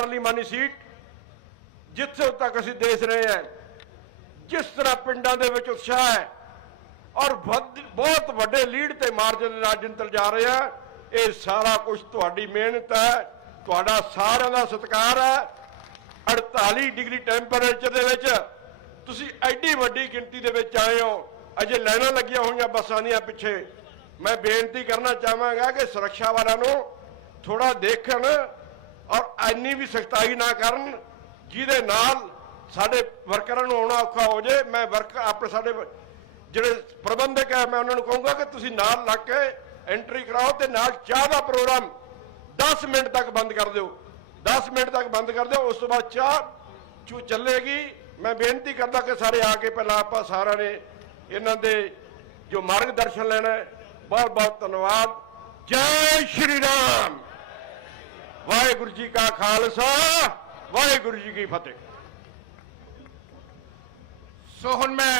पार्लीमानी seat जिथे तक असीं देख रहे हैं जिस तरह पिंडां दे विच उत्साह है और बहुत वड्डे लीड ते मार्जन दे नाल जिंतल जा रहे हैं, ये सारा कुछ तुहाडी मेहनत है, तुहाडा सारिआं दा सत्कार है। 48 डिग्री टैंपरेचर दे विच तुसीं एडी वड्डी गिणती दे विच आए हो, अजे लाइनां लगियां होईयां बसां दीयां पिछे। मैं बेनती करना चाहांगा कि सुरक्षा वालिआं नूं थोड़ा देखण और इन्नी भी सख्ताई ना करन जिहदे नाल साडे वर्करां नूं आउणा औखा हो जाए। मैं वर्कर अपने साडे जिहड़े प्रबंधक है मैं उन्होंने कहूँगा कि तुसीं नाल लग के एंट्री कराओ ते नाल चाह दा प्रोग्राम 10 मिनट तक बंद कर दो, 10 मिनट तक बंद कर दो, उस तो बाद चाह चलेगी। मैं बेनती करदा कि सारे आके पहला आप सारा ने इन्हां दे जो मार्गदर्शन लेना है। बहुत बहुत धन्यवाद। जय श्री राम। वाहेगुरु जी का खालसा, वाहेगुरु जी की फतेह। सो हुण मैं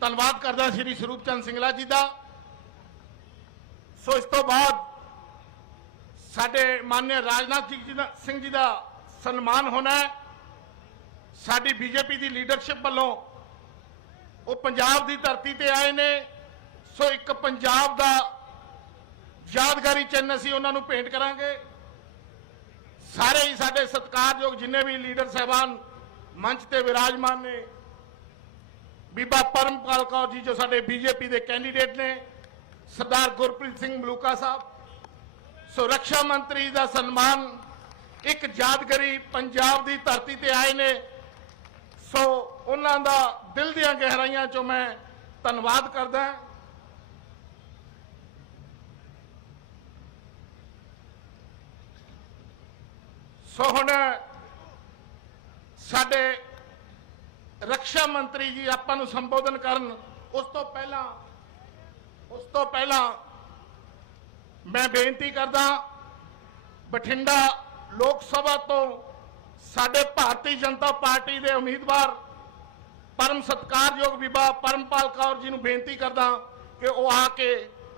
धन्यवाद करदा श्री स्वरूप चंद सिंगला जी का। सो इस तो बाद साडे माननीय राजनाथ सिंह जी का सन्मान होना है। साडी बीजेपी की लीडरशिप वालों वो पंजाब की धरती ते आए ने। सो एक पंजाब का यादगारी चिन्ह असीं उन्हां नूं भेंट करांगे। सारे ही साडे सत्कारयोग जिन्ने भी लीडर साहबान मंच ते विराजमान ने, बीबा परमपाल कौर जी जो साडे बीजेपी के कैंडीडेट ने, सरदार गुरप्रीत सिंह मलूका साहब। सो रक्षा मंत्री का सन्मान एक यादगारी पंजाब की धरती ते आए ने। सो उन्हां दा दिल दीआं गहराइयां चों मैं धन्नवाद करदा। सो हुण साडे रक्षा मंत्री जी आपां नूं संबोधन करन उस तो पहला मैं बेनती करदा बठिंडा लोक सभा तो साडे भारतीय जनता पार्टी के उम्मीदवार परम सत्कारयोग बीबा परमपाल कौर जी नूं बेनती करदा कि वो आके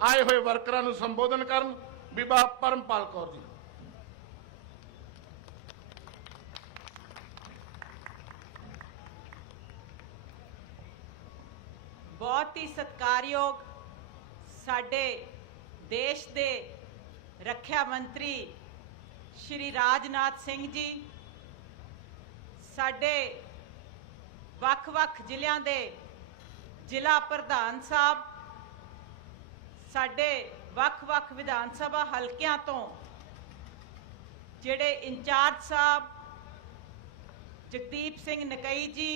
आए हुए वर्करां नूं संबोधन करन। बीबा परमपाल कौर जी। बहुत ही सत्कारयोग साडे देश दे रक्षा मंत्री श्री राजनाथ सिंह जी, साडे वख-वख जिलियां दे जिला प्रधान साहब, साडे वख-वख विधान सभा हलकियां तो जिहड़े इंचार्ज साहब जगदीप सिंह नकई जी,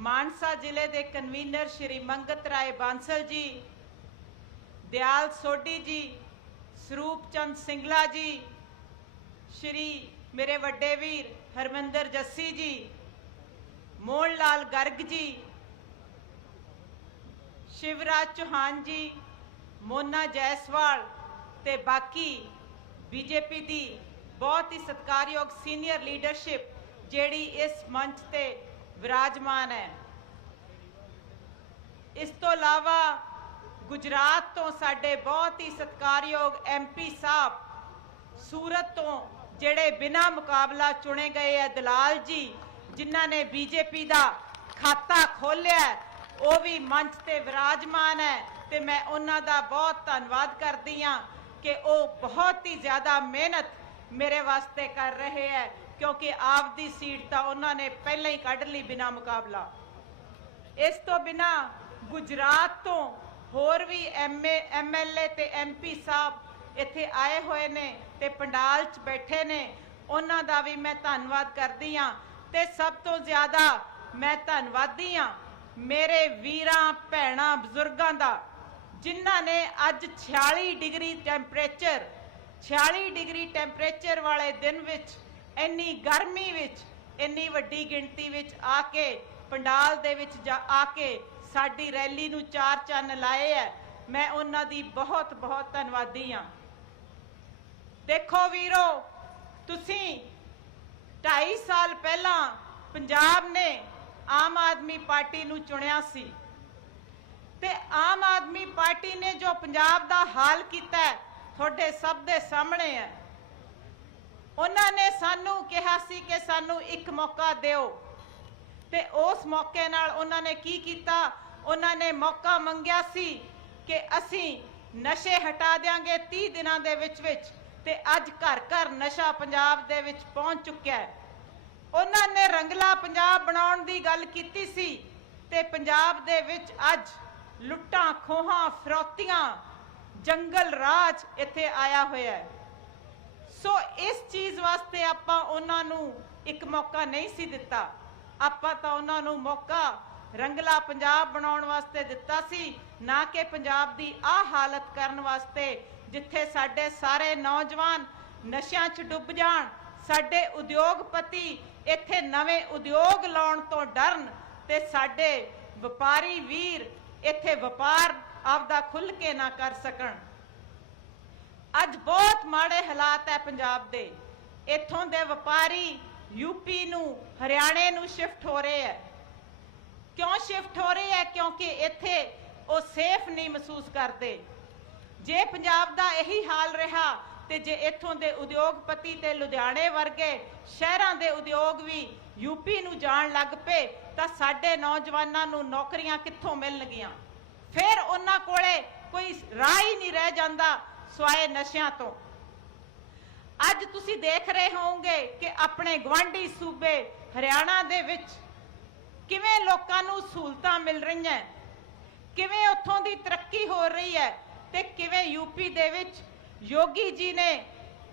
मानसा जिले के कन्वीनर श्री मंगत राय बांसल जी, दयाल सोढी जी, स्वरूप चंद सिंगला जी, श्री मेरे वड्डे वीर हरमिंदर जस्सी जी, मोहन लाल गर्ग जी, शिवराज चौहान जी, मोना जायसवाल ते बाकी बीजेपी की बहुत ही सत्कारयोग सीनियर लीडरशिप जिहड़ी इस मंच ते विराजमान है। इस तो अलावा गुजरात तो साडे बहुत ही सत्कारयोग MP साहब, सूरत तो जेड़े बिना मुकाबला चुने गए है दलाल जी, जिन्हां ने बीजेपी का खाता खोलिया, वो भी मंच ते विराजमान है। ते मैं उन्हां दा बहुत धन्नवाद करदी हां कि वो बहुत ही ज़्यादा मेहनत मेरे वास्ते कर रहे हैं, क्योंकि आपदी सीट तो उन्होंने पहले ही कढ़ ली बिना मुकाबला। इस तो बिना गुजरात तो होर भी MLA ते MP साहब इत्थे आए हुए ने ते पंडाल च बैठे ने, उन्हां दा भी मैं धन्नवाद करदी हां। ते सब तो ज़्यादा मैं धन्नवादी हां मेरे वीरां भैणां बजुर्गां दा, जिन्हां ने अज 46 डिग्री टैंपरेचर वाले दिन विच इन्नी गर्मी विच इन्नी वड्डी गिणती विच आके पंडाल दे विच आके साडी रैली नूं चार चन्न लाए है। मैं उन्हां दी बहुत बहुत धन्नवादी हां। देखो वीरो, तुसीं 2.5 साल पहला पंजाब ने आम आदमी पार्टी नूं चुनिया सी ते आम आदमी पार्टी ने जो पंजाब दा हाल कीता है तुहाडे सब दे सामने है। ਉਹਨਾਂ ਨੇ ਸਾਨੂੰ ਕਿਹਾ ਸੀ ਕਿ ਸਾਨੂੰ ਇੱਕ ਮੌਕਾ ਦਿਓ ਤੇ ਉਸ ਮੌਕੇ ਨਾਲ ਉਹਨਾਂ ਨੇ ਕੀ ਕੀਤਾ? ਉਹਨਾਂ ਨੇ ਮੌਕਾ ਮੰਗਿਆ ਸੀ ਕਿ ਅਸੀਂ ਨਸ਼ੇ ਹਟਾ ਦਿਆਂਗੇ 30 ਦਿਨਾਂ ਦੇ ਵਿੱਚ ਤੇ ਅੱਜ ਘਰ ਘਰ ਨਸ਼ਾ ਪੰਜਾਬ ਦੇ ਵਿੱਚ ਪਹੁੰਚ ਚੁੱਕਿਆ ਹੈ। ਉਹਨਾਂ ਨੇ ਰੰਗਲਾ ਪੰਜਾਬ ਬਣਾਉਣ ਦੀ ਗੱਲ ਕੀਤੀ ਸੀ ਤੇ ਪੰਜਾਬ ਦੇ ਵਿੱਚ ਅੱਜ ਲੁੱਟਾਂ ਖੋਹਾਂ ਫਿਰੌਤੀਆਂ ਜੰਗਲ ਰਾਜ ਇੱਥੇ ਆਇਆ ਹੋਇਆ ਹੈ। ਸੋ ਇਸ ਚੀਜ਼ ਵਾਸਤੇ ਆਪਾਂ ਉਹਨਾਂ ਨੂੰ ਇੱਕ ਮੌਕਾ ਨਹੀਂ ਸੀ ਦਿੱਤਾ, ਆਪਾਂ ਤਾਂ ਉਹਨਾਂ ਨੂੰ ਮੌਕਾ ਰੰਗਲਾ ਪੰਜਾਬ ਬਣਾਉਣ ਵਾਸਤੇ ਦਿੱਤਾ ਸੀ, ਨਾ ਕਿ ਪੰਜਾਬ ਦੀ ਆਹ ਹਾਲਤ ਕਰਨ ਵਾਸਤੇ ਜਿੱਥੇ ਸਾਡੇ ਸਾਰੇ ਨੌਜਵਾਨ ਨਸ਼ਿਆਂ 'ਚ ਡੁੱਬ ਜਾਣ, ਸਾਡੇ ਉਦਯੋਗਪਤੀ ਇੱਥੇ ਨਵੇਂ ਉਦਯੋਗ ਲਾਉਣ ਤੋਂ ਡਰਨ ਤੇ ਸਾਡੇ ਵਪਾਰੀ ਵੀਰ ਇੱਥੇ ਵਪਾਰ ਆਪਦਾ ਖੁੱਲ੍ਹ ਕੇ ਨਾ ਕਰ ਸਕਣ। ਅੱਜ ਬਹੁਤ ਮਾੜੇ ਹਾਲਾਤ ਹੈ ਪੰਜਾਬ ਦੇ। ਇੱਥੋਂ ਦੇ ਵਪਾਰੀ यूपी ਨੂੰ ਹਰਿਆਣੇ ਨੂੰ ਸ਼ਿਫਟ ਹੋ ਰਹੇ ਹੈ। ਕਿਉਂ ਸ਼ਿਫਟ ਹੋ ਰਹੇ ਹੈ? ਕਿਉਂਕਿ ਇੱਥੇ ਉਹ ਸੇਫ ਨਹੀਂ ਮਹਿਸੂਸ ਕਰਦੇ। ਜੇ ਪੰਜਾਬ ਦਾ ਇਹੀ ਹਾਲ ਰਿਹਾ ਤੇ ਜੇ ਇੱਥੋਂ ਦੇ ਉਦਯੋਗਪਤੀ ਤੇ ਲੁਧਿਆਣੇ ਵਰਗੇ ਸ਼ਹਿਰਾਂ ਦੇ ਉਦਯੋਗ ਵੀ यूपी ਨੂੰ ਜਾਣ ਲੱਗ ਪਏ ਤਾਂ ਸਾਡੇ ਨੌਜਵਾਨਾਂ ਨੂੰ ਨੌਕਰੀਆਂ ਕਿੱਥੋਂ ਮਿਲਣਗੀਆਂ? ਫਿਰ ਉਹਨਾਂ ਕੋਲੇ ਕੋਈ ਰਾਹ ਹੀ ਨਹੀਂ ਰਹਿ ਜਾਂਦਾ ਸਿਵਾਏ ਨਸ਼ਿਆਂ ਤੋਂ। ਅੱਜ ਤੁਸੀਂ ਦੇਖ ਰਹੇ ਹੋਵੋਗੇ ਕਿ ਆਪਣੇ ਗਵਾਂਢੀ ਸੂਬੇ ਹਰਿਆਣਾ ਦੇ ਵਿੱਚ ਕਿਵੇਂ ਲੋਕਾਂ ਨੂੰ ਸਹੂਲਤਾਂ ਮਿਲ ਰਹੀਆਂ, ਕਿਵੇਂ ਉੱਥੋਂ ਦੀ ਤਰੱਕੀ ਹੋ ਰਹੀ ਹੈ ਤੇ ਕਿਵੇਂ यूपी ਦੇ ਵਿੱਚ ਯੋਗੀ ਜੀ ਨੇ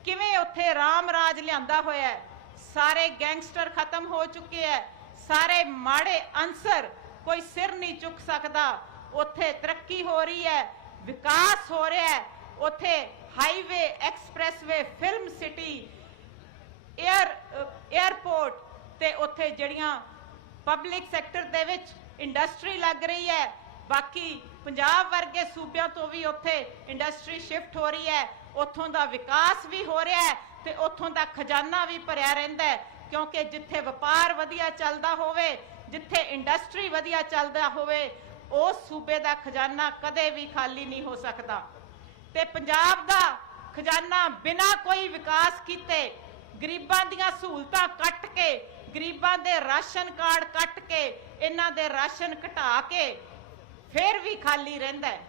ਕਿਵੇਂ ਉੱਥੇ ਰਾਮ ਰਾਜ ਲਿਆਂਦਾ ਹੋਇਆ ਹੈ। ਸਾਰੇ ਗੈਂਗਸਟਰ ਖਤਮ ਹੋ ਚੁੱਕੇ ਹੈ, ਸਾਰੇ ਮਾੜੇ ਅਨਸਰ ਕੋਈ ਸਿਰ ਨਹੀਂ ਚੁੱਕ ਸਕਦਾ। ਉੱਥੇ ਤਰੱਕੀ ਹੋ ਰਹੀ ਹੈ, ਵਿਕਾਸ ਹੋ ਰਿਹਾ ਹੈ। ਉੱਥੇ highway, expressway, film city, airport ਤੇ ਉੱਥੇ ਜਿਹੜੀਆਂ ਪਬਲਿਕ ਸੈਕਟਰ ਦੇ ਵਿੱਚ ਇੰਡਸਟਰੀ ਲੱਗ ਰਹੀ ਹੈ। ਬਾਕੀ ਪੰਜਾਬ ਵਰਗੇ ਸੂਬਿਆਂ ਤੋਂ ਵੀ ਉੱਥੇ ਇੰਡਸਟਰੀ ਸ਼ਿਫਟ ਹੋ ਰਹੀ ਹੈ। ਉੱਥੋਂ ਦਾ ਵਿਕਾਸ ਵੀ ਹੋ ਰਿਹਾ ਹੈ ਤੇ ਉੱਥੋਂ ਦਾ ਖਜ਼ਾਨਾ ਵੀ ਭਰਿਆ ਰਹਿੰਦਾ ਹੈ, ਕਿਉਂਕਿ ਜਿੱਥੇ ਵਪਾਰ ਵਧੀਆ ਚੱਲਦਾ ਹੋਵੇ, ਜਿੱਥੇ ਇੰਡਸਟਰੀ ਵਧੀਆ ਚੱਲਦਾ ਹੋਵੇ, ਉਸ ਸੂਬੇ ਦਾ ਖਜ਼ਾਨਾ ਕਦੇ ਵੀ ਖਾਲੀ ਨਹੀਂ ਹੋ ਸਕਦਾ। ਤੇ ਪੰਜਾਬ ਦਾ ਖਜ਼ਾਨਾ ਬਿਨਾਂ ਕੋਈ ਵਿਕਾਸ ਕੀਤੇ, ਗਰੀਬਾਂ ਦੀਆਂ ਸਹੂਲਤਾਂ ਕੱਟ ਕੇ, ਗਰੀਬਾਂ ਦੇ ਰਾਸ਼ਨ ਕਾਰਡ ਕੱਟ ਕੇ, ਇਹਨਾਂ ਦੇ ਰਾਸ਼ਨ ਘਟਾ ਕੇ ਫਿਰ ਵੀ ਖਾਲੀ ਰਹਿੰਦਾ ਹੈ।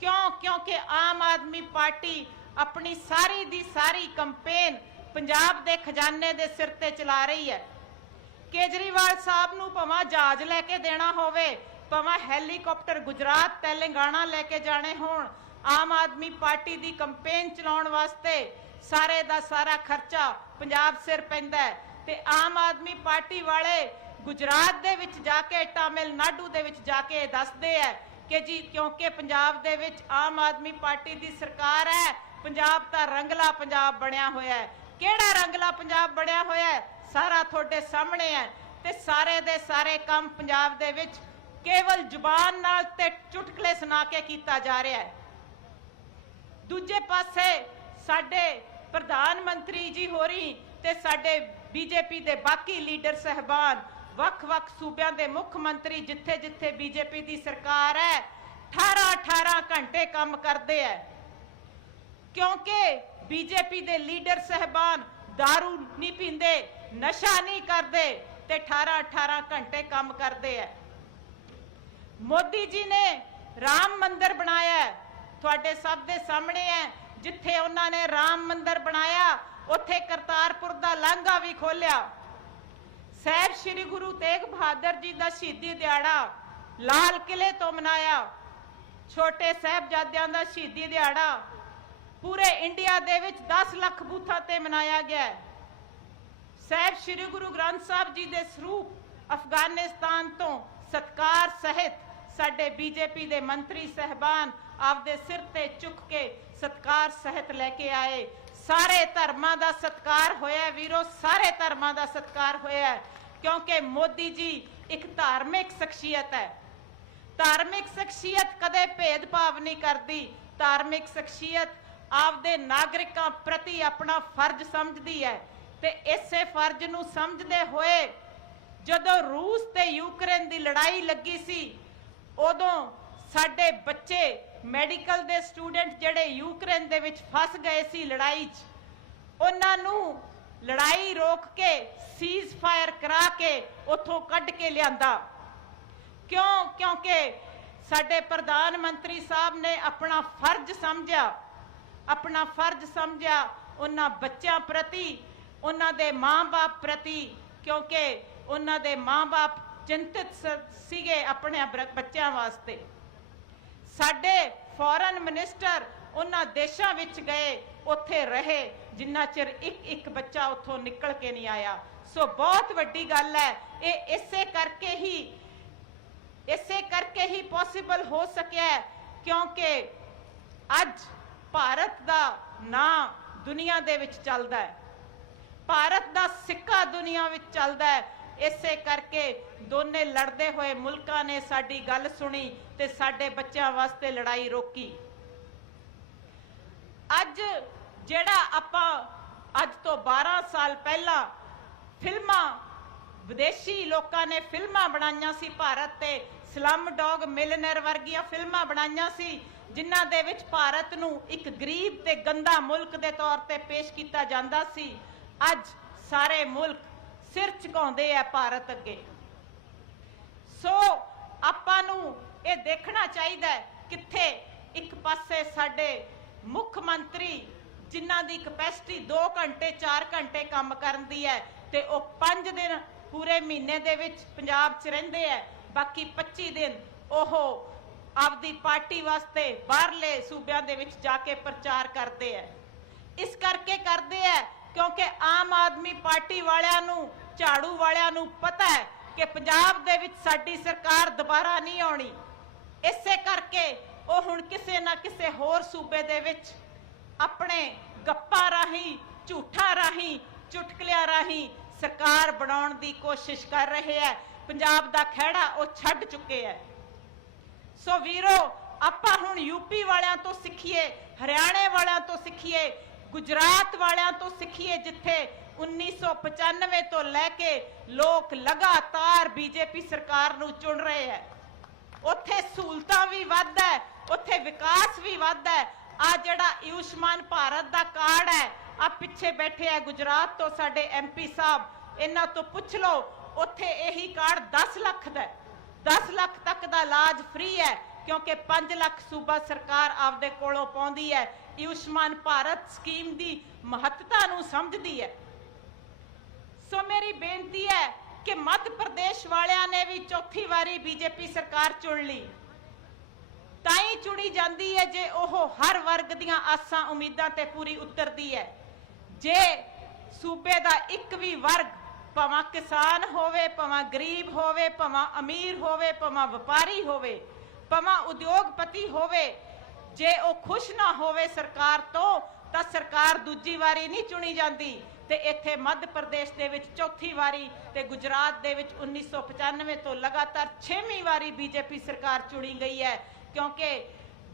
ਕਿਉਂ? ਕਿਉਂਕਿ ਆਮ ਆਦਮੀ ਪਾਰਟੀ ਆਪਣੀ ਸਾਰੀ ਦੀ ਸਾਰੀ ਕੰਪੇਨ ਪੰਜਾਬ ਦੇ ਖਜ਼ਾਨੇ ਦੇ ਸਿਰ ਤੇ ਚਲਾ ਰਹੀ ਹੈ। ਕੇਜਰੀਵਾਲ ਸਾਹਿਬ ਨੂੰ ਭਾਵੇਂ ਜਹਾਜ਼ ਲੈ ਕੇ ਦੇਣਾ ਹੋਵੇ, ਭਾਵੇਂ ਹੈਲੀਕਾਪਟਰ ਗੁਜਰਾਤ ਤੇਲੰਗਾਨਾ ਲੈ ਕੇ ਜਾਣੇ ਹੋਣ, ਆਮ ਆਦਮੀ ਪਾਰਟੀ ਦੀ ਕੰਪੇਨ ਚਲਾਉਣ ਵਾਸਤੇ ਸਾਰੇ ਦਾ ਸਾਰਾ ਖਰਚਾ ਪੰਜਾਬ ਸਿਰ ਪੈਂਦਾ ਹੈ। ਤੇ ਆਮ ਆਦਮੀ ਪਾਰਟੀ ਵਾਲੇ ਗੁਜਰਾਤ ਦੇ ਵਿੱਚ ਜਾ ਕੇ, ਤਾਮਿਲਨਾਡੂ ਦੇ ਵਿੱਚ ਜਾ ਕੇ ਦੱਸਦੇ ਹੈ ਕਿ ਜੀ ਕਿਉਂਕਿ ਪੰਜਾਬ ਦੇ ਵਿੱਚ ਆਮ ਆਦਮੀ ਪਾਰਟੀ ਦੀ ਸਰਕਾਰ ਹੈ, ਪੰਜਾਬ ਤਾਂ ਰੰਗਲਾ ਪੰਜਾਬ ਬਣਿਆ ਹੋਇਆ ਹੈ। ਕਿਹੜਾ ਰੰਗਲਾ ਪੰਜਾਬ ਬਣਿਆ ਹੋਇਆ ਹੈ? ਸਾਰਾ ਤੁਹਾਡੇ ਸਾਹਮਣੇ ਹੈ। ਤੇ ਸਾਰੇ ਦੇ ਸਾਰੇ ਕੰਮ ਪੰਜਾਬ ਦੇ ਵਿੱਚ ਕੇਵਲ ਜ਼ੁਬਾਨ ਨਾਲ ਤੇ ਚੁਟਕਲੇ ਸੁਣਾ ਕੇ ਕੀਤਾ ਜਾ ਰਿਹਾ ਹੈ। ਦੂਜੇ ਪਾਸੇ ਸਾਡੇ ਪ੍ਰਧਾਨ ਮੰਤਰੀ ਜੀ ਹੋਰੀ ਤੇ ਸਾਡੇ ਬੀਜੇਪੀ ਦੇ ਬਾਕੀ ਲੀਡਰ ਸਹਿਬਾਨ, ਵੱਖ-ਵੱਖ ਸੂਬਿਆਂ ਦੇ ਮੁੱਖ ਮੰਤਰੀ ਜਿੱਥੇ-ਜਿੱਥੇ ਬੀਜੇਪੀ ਦੀ ਸਰਕਾਰ ਹੈ, 18-18 ਘੰਟੇ ਕੰਮ ਕਰਦੇ ਹੈ। ਕਿਉਂਕਿ ਬੀਜੇਪੀ ਦੇ ਲੀਡਰ ਸਹਿਬਾਨ दारू ਨਹੀਂ ਪੀਂਦੇ, ਨਸ਼ਾ ਨਹੀਂ ਕਰਦੇ ਤੇ 18-18 ਘੰਟੇ ਕੰਮ ਕਰਦੇ ਹੈ। ਮੋਦੀ ਜੀ ਨੇ ਰਾਮ ਮੰਦਿਰ ਬਣਾਇਆ ਹੈ, ਤੁਹਾਡੇ ਸਭ ਦੇ ਸਾਹਮਣੇ ਹੈ। ਜਿੱਥੇ ਉਹਨਾਂ ਨੇ ਰਾਮ ਮੰਦਿਰ ਬਣਾਇਆ, ਉੱਥੇ ਕਰਤਾਰਪੁਰ ਦਾ ਲਾਂਘਾ ਵੀ ਖੋਲਿਆ। ਸਾਹਿਬ ਸ੍ਰੀ ਗੁਰੂ ਤੇਗ ਬਹਾਦਰ ਜੀ ਦਾ ਸ਼ਹੀਦੀ ਦਿਹਾੜਾ ਲਾਲ ਕਿਲੇ ਤੋਂ ਮਨਾਇਆ। ਛੋਟੇ ਸਾਹਿਬਜ਼ਾਦਿਆਂ ਦਾ ਸ਼ਹੀਦੀ ਦਿਹਾੜਾ ਪੂਰੇ ਇੰਡੀਆ ਦੇ ਵਿੱਚ 10 ਲੱਖ ਬੂਥਾਂ ਤੇ ਮਨਾਇਆ ਗਿਆ। ਸਾਹਿਬ ਸ੍ਰੀ ਗੁਰੂ ਗ੍ਰੰਥ ਸਾਹਿਬ ਜੀ ਦੇ ਸਰੂਪ ਅਫਗਾਨਿਸਤਾਨ ਤੋਂ ਸਤਕਾਰ ਸਹਿਤ ਸਾਡੇ ਬੀਜੇਪੀ ਦੇ ਮੰਤਰੀ ਸਹਿਬਾਨ ਆਪਦੇ ਸਿਰ ਤੇ ਚੁੱਕ ਕੇ ਸਤਕਾਰ ਸਹਿਤ ਲੈ ਕੇ ਆਏ। ਸਾਰੇ ਧਰਮਾਂ ਦਾ ਸਤਕਾਰ ਹੋਇਆ ਵੀਰੋ, ਸਾਰੇ ਧਰਮਾਂ ਦਾ ਸਤਕਾਰ ਹੋਇਆ, ਕਿਉਂਕਿ ਮੋਦੀ ਜੀ ਇੱਕ ਧਾਰਮਿਕ ਸ਼ਖਸੀਅਤ ਹੈ। ਧਾਰਮਿਕ ਸ਼ਖਸੀਅਤ ਕਦੇ ਭੇਦਭਾਵ ਨਹੀਂ ਕਰਦੀ। ਧਾਰਮਿਕ ਸ਼ਖਸੀਅਤ ਆਪਦੇ ਨਾਗਰਿਕਾਂ ਪ੍ਰਤੀ ਆਪਣਾ ਫਰਜ਼ ਸਮਝਦੀ ਹੈ ਤੇ ਇਸੇ ਫਰਜ਼ ਨੂੰ ਸਮਝਦੇ ਹੋਏ ਜਦੋਂ ਰੂਸ ਤੇ ਯੂਕਰੇਨ ਦੀ ਲੜਾਈ ਲੱਗੀ ਸੀ, ਉਦੋਂ ਸਾਡੇ ਬੱਚੇ ਮੈਡੀਕਲ ਦੇ ਸਟੂਡੈਂਟ ਜਿਹੜੇ ਯੂਕਰੇਨ ਦੇ ਵਿੱਚ ਫਸ ਗਏ ਸੀ ਲੜਾਈ 'ਚ, ਉਹਨਾਂ ਨੂੰ ਲੜਾਈ ਰੋਕ ਕੇ ਸੀਜ਼ ਫਾਇਰ ਕਰਾ ਕੇ ਉੱਥੋਂ ਕੱਢ ਕੇ ਲਿਆਂਦਾ। ਕਿਉਂਕਿ ਸਾਡੇ ਪ੍ਰਧਾਨ ਮੰਤਰੀ ਸਾਹਿਬ ਨੇ ਆਪਣਾ ਫਰਜ਼ ਸਮਝਿਆ ਉਹਨਾਂ ਬੱਚਿਆਂ ਪ੍ਰਤੀ, ਉਹਨਾਂ ਦੇ ਮਾਂ-ਬਾਪ ਪ੍ਰਤੀ, ਕਿਉਂਕਿ ਉਹਨਾਂ ਦੇ ਮਾਂ-ਬਾਪ ਚਿੰਤਿਤ ਸੀਗੇ ਆਪਣੇ ਬੱਚਿਆਂ ਵਾਸਤੇ। ਸਾਡੇ ਫੋਰਨ ਮਿਨਿਸਟਰ ਉਹਨਾਂ ਦੇਸ਼ਾਂ ਵਿੱਚ ਗਏ, ਉੱਥੇ ਰਹੇ ਜਿੰਨਾ ਚਿਰ ਇੱਕ ਬੱਚਾ ਉੱਥੋਂ ਨਿਕਲ ਕੇ ਨਹੀਂ ਆਇਆ। ਸੋ ਬਹੁਤ ਵੱਡੀ ਗੱਲ ਹੈ ਇਹ। ਇਸੇ ਕਰਕੇ ਹੀ ਪੋਸੀਬਲ ਹੋ ਸਕਿਆ ਕਿਉਂਕਿ ਅੱਜ ਭਾਰਤ ਦਾ ਨਾਂ ਦੁਨੀਆ ਦੇ ਵਿੱਚ ਚੱਲਦਾ ਹੈ, ਭਾਰਤ ਦਾ ਸਿੱਕਾ ਦੁਨੀਆ ਵਿੱਚ ਚੱਲਦਾ ਹੈ। ਇਸੇ ਕਰਕੇ ਦੋਨੇ ਲੜਦੇ ਹੋਏ ਮੁਲਕਾਂ ਨੇ ਸਾਡੀ ਗੱਲ ਸੁਣੀ ਤੇ ਸਾਡੇ ਬੱਚਿਆਂ ਵਾਸਤੇ ਲੜਾਈ ਰੋਕੀ। ਅੱਜ ਜਿਹੜਾ ਆਪਾਂ ਅੱਜ ਤੋਂ 12 ਸਾਲ ਪਹਿਲਾਂ ਫਿਲਮਾਂ, ਵਿਦੇਸ਼ੀ ਲੋਕਾਂ ਨੇ ਫਿਲਮਾਂ ਬਣਾਈਆਂ ਸੀ ਭਾਰਤ ਤੇ, ਸਲਮ ਡੌਗ ਮਿਲਨਰ ਵਰਗੀਆਂ ਫਿਲਮਾਂ ਬਣਾਈਆਂ ਸੀ ਜਿਨ੍ਹਾਂ ਦੇ ਵਿੱਚ ਭਾਰਤ ਨੂੰ ਇੱਕ ਗਰੀਬ ਤੇ ਗੰਦਾ ਮੁਲਕ ਦੇ ਤੌਰ ਤੇ ਪੇਸ਼ ਕੀਤਾ ਜਾਂਦਾ ਸੀ। ਅੱਜ ਸਾਰੇ ਮੁਲਕ ਸਿਰ ਝੁਕਾਉਂਦੇ ਆ ਭਾਰਤ ਅੱਗੇ। ਸੋ ਆਪਾਂ ਨੂੰ ਇਹ ਦੇਖਣਾ ਚਾਹੀਦਾ ਹੈ ਕਿੱਥੇ ਇੱਕ ਪਾਸੇ ਸਾਡੇ ਮੁੱਖ ਮੰਤਰੀ ਜਿਨ੍ਹਾਂ ਦੀ ਕਪੈਸਿਟੀ 2 ਘੰਟੇ 4 ਘੰਟੇ ਕੰਮ ਕਰਨ ਦੀ ਹੈ ਤੇ ਉਹ 5 ਦਿਨ ਪੂਰੇ ਮਹੀਨੇ ਦੇ ਵਿੱਚ ਪੰਜਾਬ 'ਚ ਰਹਿੰਦੇ ਆ, ਬਾਕੀ 25 ਦਿਨ ਉਹ ਆਪਦੀ ਪਾਰਟੀ ਵਾਸਤੇ ਬਾਹਰਲੇ ਸੂਬਿਆਂ ਦੇ ਵਿੱਚ ਜਾ ਕੇ ਪ੍ਰਚਾਰ ਕਰਦੇ ਆ। ਇਸ ਕਰਕੇ ਕਰਦੇ ਆ ਕਿਉਂਕਿ ਆਮ ਆਦਮੀ ਪਾਰਟੀ ਵਾਲਿਆਂ ਨੂੰ, ਝਾੜੂ ਵਾਲਿਆਂ ਨੂੰ ਪਤਾ ਹੈ ਕਿ ਪੰਜਾਬ ਦੇ ਵਿੱਚ ਸਾਡੀ ਸਰਕਾਰ ਦੁਬਾਰਾ ਨਹੀਂ ਆਉਣੀ। ਇਸੇ ਕਰਕੇ ਉਹ ਹੁਣ ਕਿਸੇ ਨਾ ਕਿਸੇ ਹੋਰ ਸੂਬੇ ਦੇ ਵਿੱਚ ਆਪਣੇ ਗੱਪਾਂ ਰਾਹੀਂ, ਝੂਠਾਂ ਰਾਹੀਂ, ਚੁਟਕਲਿਆਂ ਰਾਹੀਂ ਸਰਕਾਰ ਬਣਾਉਣ ਦੀ ਕੋਸ਼ਿਸ਼ ਕਰ ਰਹੇ ਹੈ। ਪੰਜਾਬ ਦਾ ਖਹਿੜਾ ਉਹ ਛੱਡ ਚੁੱਕੇ ਹੈ। ਸੋ ਵੀਰੋ, ਆਪਾਂ ਹੁਣ ਯੂਪੀ ਵਾਲਿਆਂ ਤੋਂ ਸਿੱਖੀਏ, ਹਰਿਆਣੇ ਵਾਲਿਆਂ ਤੋਂ ਸਿੱਖੀਏ, ਗੁਜਰਾਤ ਵਾਲਿਆਂ ਤੋਂ ਸਿੱਖੀਏ ਜਿੱਥੇ 1995 ਤੋਂ ਲੈ ਕੇ ਲੋਕ ਲਗਾਤਾਰ ਬੀਜੇਪੀ ਸਰਕਾਰ ਨੂੰ ਚੁਣ ਰਹੇ ਹੈ। ਉੱਥੇ ਸਹੂਲਤਾਂ ਵੀ ਵੱਧ ਹੈ, ਉੱਥੇ ਵਿਕਾਸ ਵੀ ਵੱਧ ਹੈ। ਆ ਜਿਹੜਾ ਆਯੁਸ਼ਮਾਨ ਭਾਰਤ ਦਾ ਕਾਰਡ ਹੈ, ਆ ਪਿੱਛੇ ਬੈਠੇ ਹੈ ਗੁਜਰਾਤ ਤੋਂ ਸਾਡੇ ਐਮਪੀ ਸਾਹਿਬ, ਇਹਨਾਂ ਤੋਂ ਪੁੱਛ ਲਓ, ਉੱਥੇ ਇਹੀ ਕਾਰਡ 10 ਲੱਖ ਦਾ, 10 ਲੱਖ ਤੱਕ ਦਾ ਇਲਾਜ ਫ੍ਰੀ ਹੈ ਕਿਉਂਕਿ 5 ਲੱਖ ਸੂਬਾ ਸਰਕਾਰ ਆਪਦੇ ਕੋਲੋਂ ਪਾਉਂਦੀ ਹੈ। ਆਯੁਸ਼ਮਾਨ ਭਾਰਤ ਸਕੀਮ ਦੀ ਮਹੱਤਤਾ ਨੂੰ ਸਮਝਦੀ ਹੈ। ਸੋ ਮੇਰੀ ਬੇਨਤੀ ਹੈ ਕਿ ਮੱਧ ਪ੍ਰਦੇਸ਼ ਵਾਲਿਆਂ ਨੇ ਵੀ ਚੌਥੀ ਵਾਰੀ ਬੀਜੇਪੀ ਸਰਕਾਰ ਚੁਣ ਲਈ। ਤਾਂ ਹੀ ਚੁਣੀ ਜਾਂਦੀ ਹੈ ਜੇ ਉਹ ਹਰ ਵਰਗ ਦੀਆਂ ਆਸਾਂ ਉਮੀਦਾਂ ਤੇ ਪੂਰੀ ਉਤਰਦੀ ਹੈ। ਜੇ ਸੂਬੇ ਦਾ ਇੱਕ ਵੀ ਵਰਗ, ਭਾਵੇਂ ਕਿਸਾਨ ਹੋਵੇ, ਭਾਵੇਂ ਗਰੀਬ ਹੋਵੇ, ਭਾਵੇਂ ਅਮੀਰ ਹੋਵੇ, ਭਾਵੇਂ ਵਪਾਰੀ ਹੋਵੇ, ਭਾਵੇਂ ਉਦਯੋਗਪਤੀ ਹੋਵੇ, ਜੇ ਉਹ ਖੁਸ਼ ਨਾ ਹੋਵੇ ਸਰਕਾਰ ਤੋਂ ਤਾਂ ਸਰਕਾਰ ਦੂਜੀ ਵਾਰੀ ਨਹੀਂ ਚੁਣੀ ਜਾਂਦੀ। ਤੇ ਇੱਥੇ ਮੱਧ ਪ੍ਰਦੇਸ਼ ਦੇ ਵਿੱਚ ਚੌਥੀ ਵਾਰੀ ਤੇ ਗੁਜਰਾਤ ਦੇ ਵਿੱਚ 1995 ਤੋਂ ਲਗਾਤਾਰ 6ਵੀਂ ਵਾਰੀ ਬੀਜੇਪੀ ਸਰਕਾਰ ਚੁਣੀ ਗਈ ਹੈ ਕਿਉਂਕਿ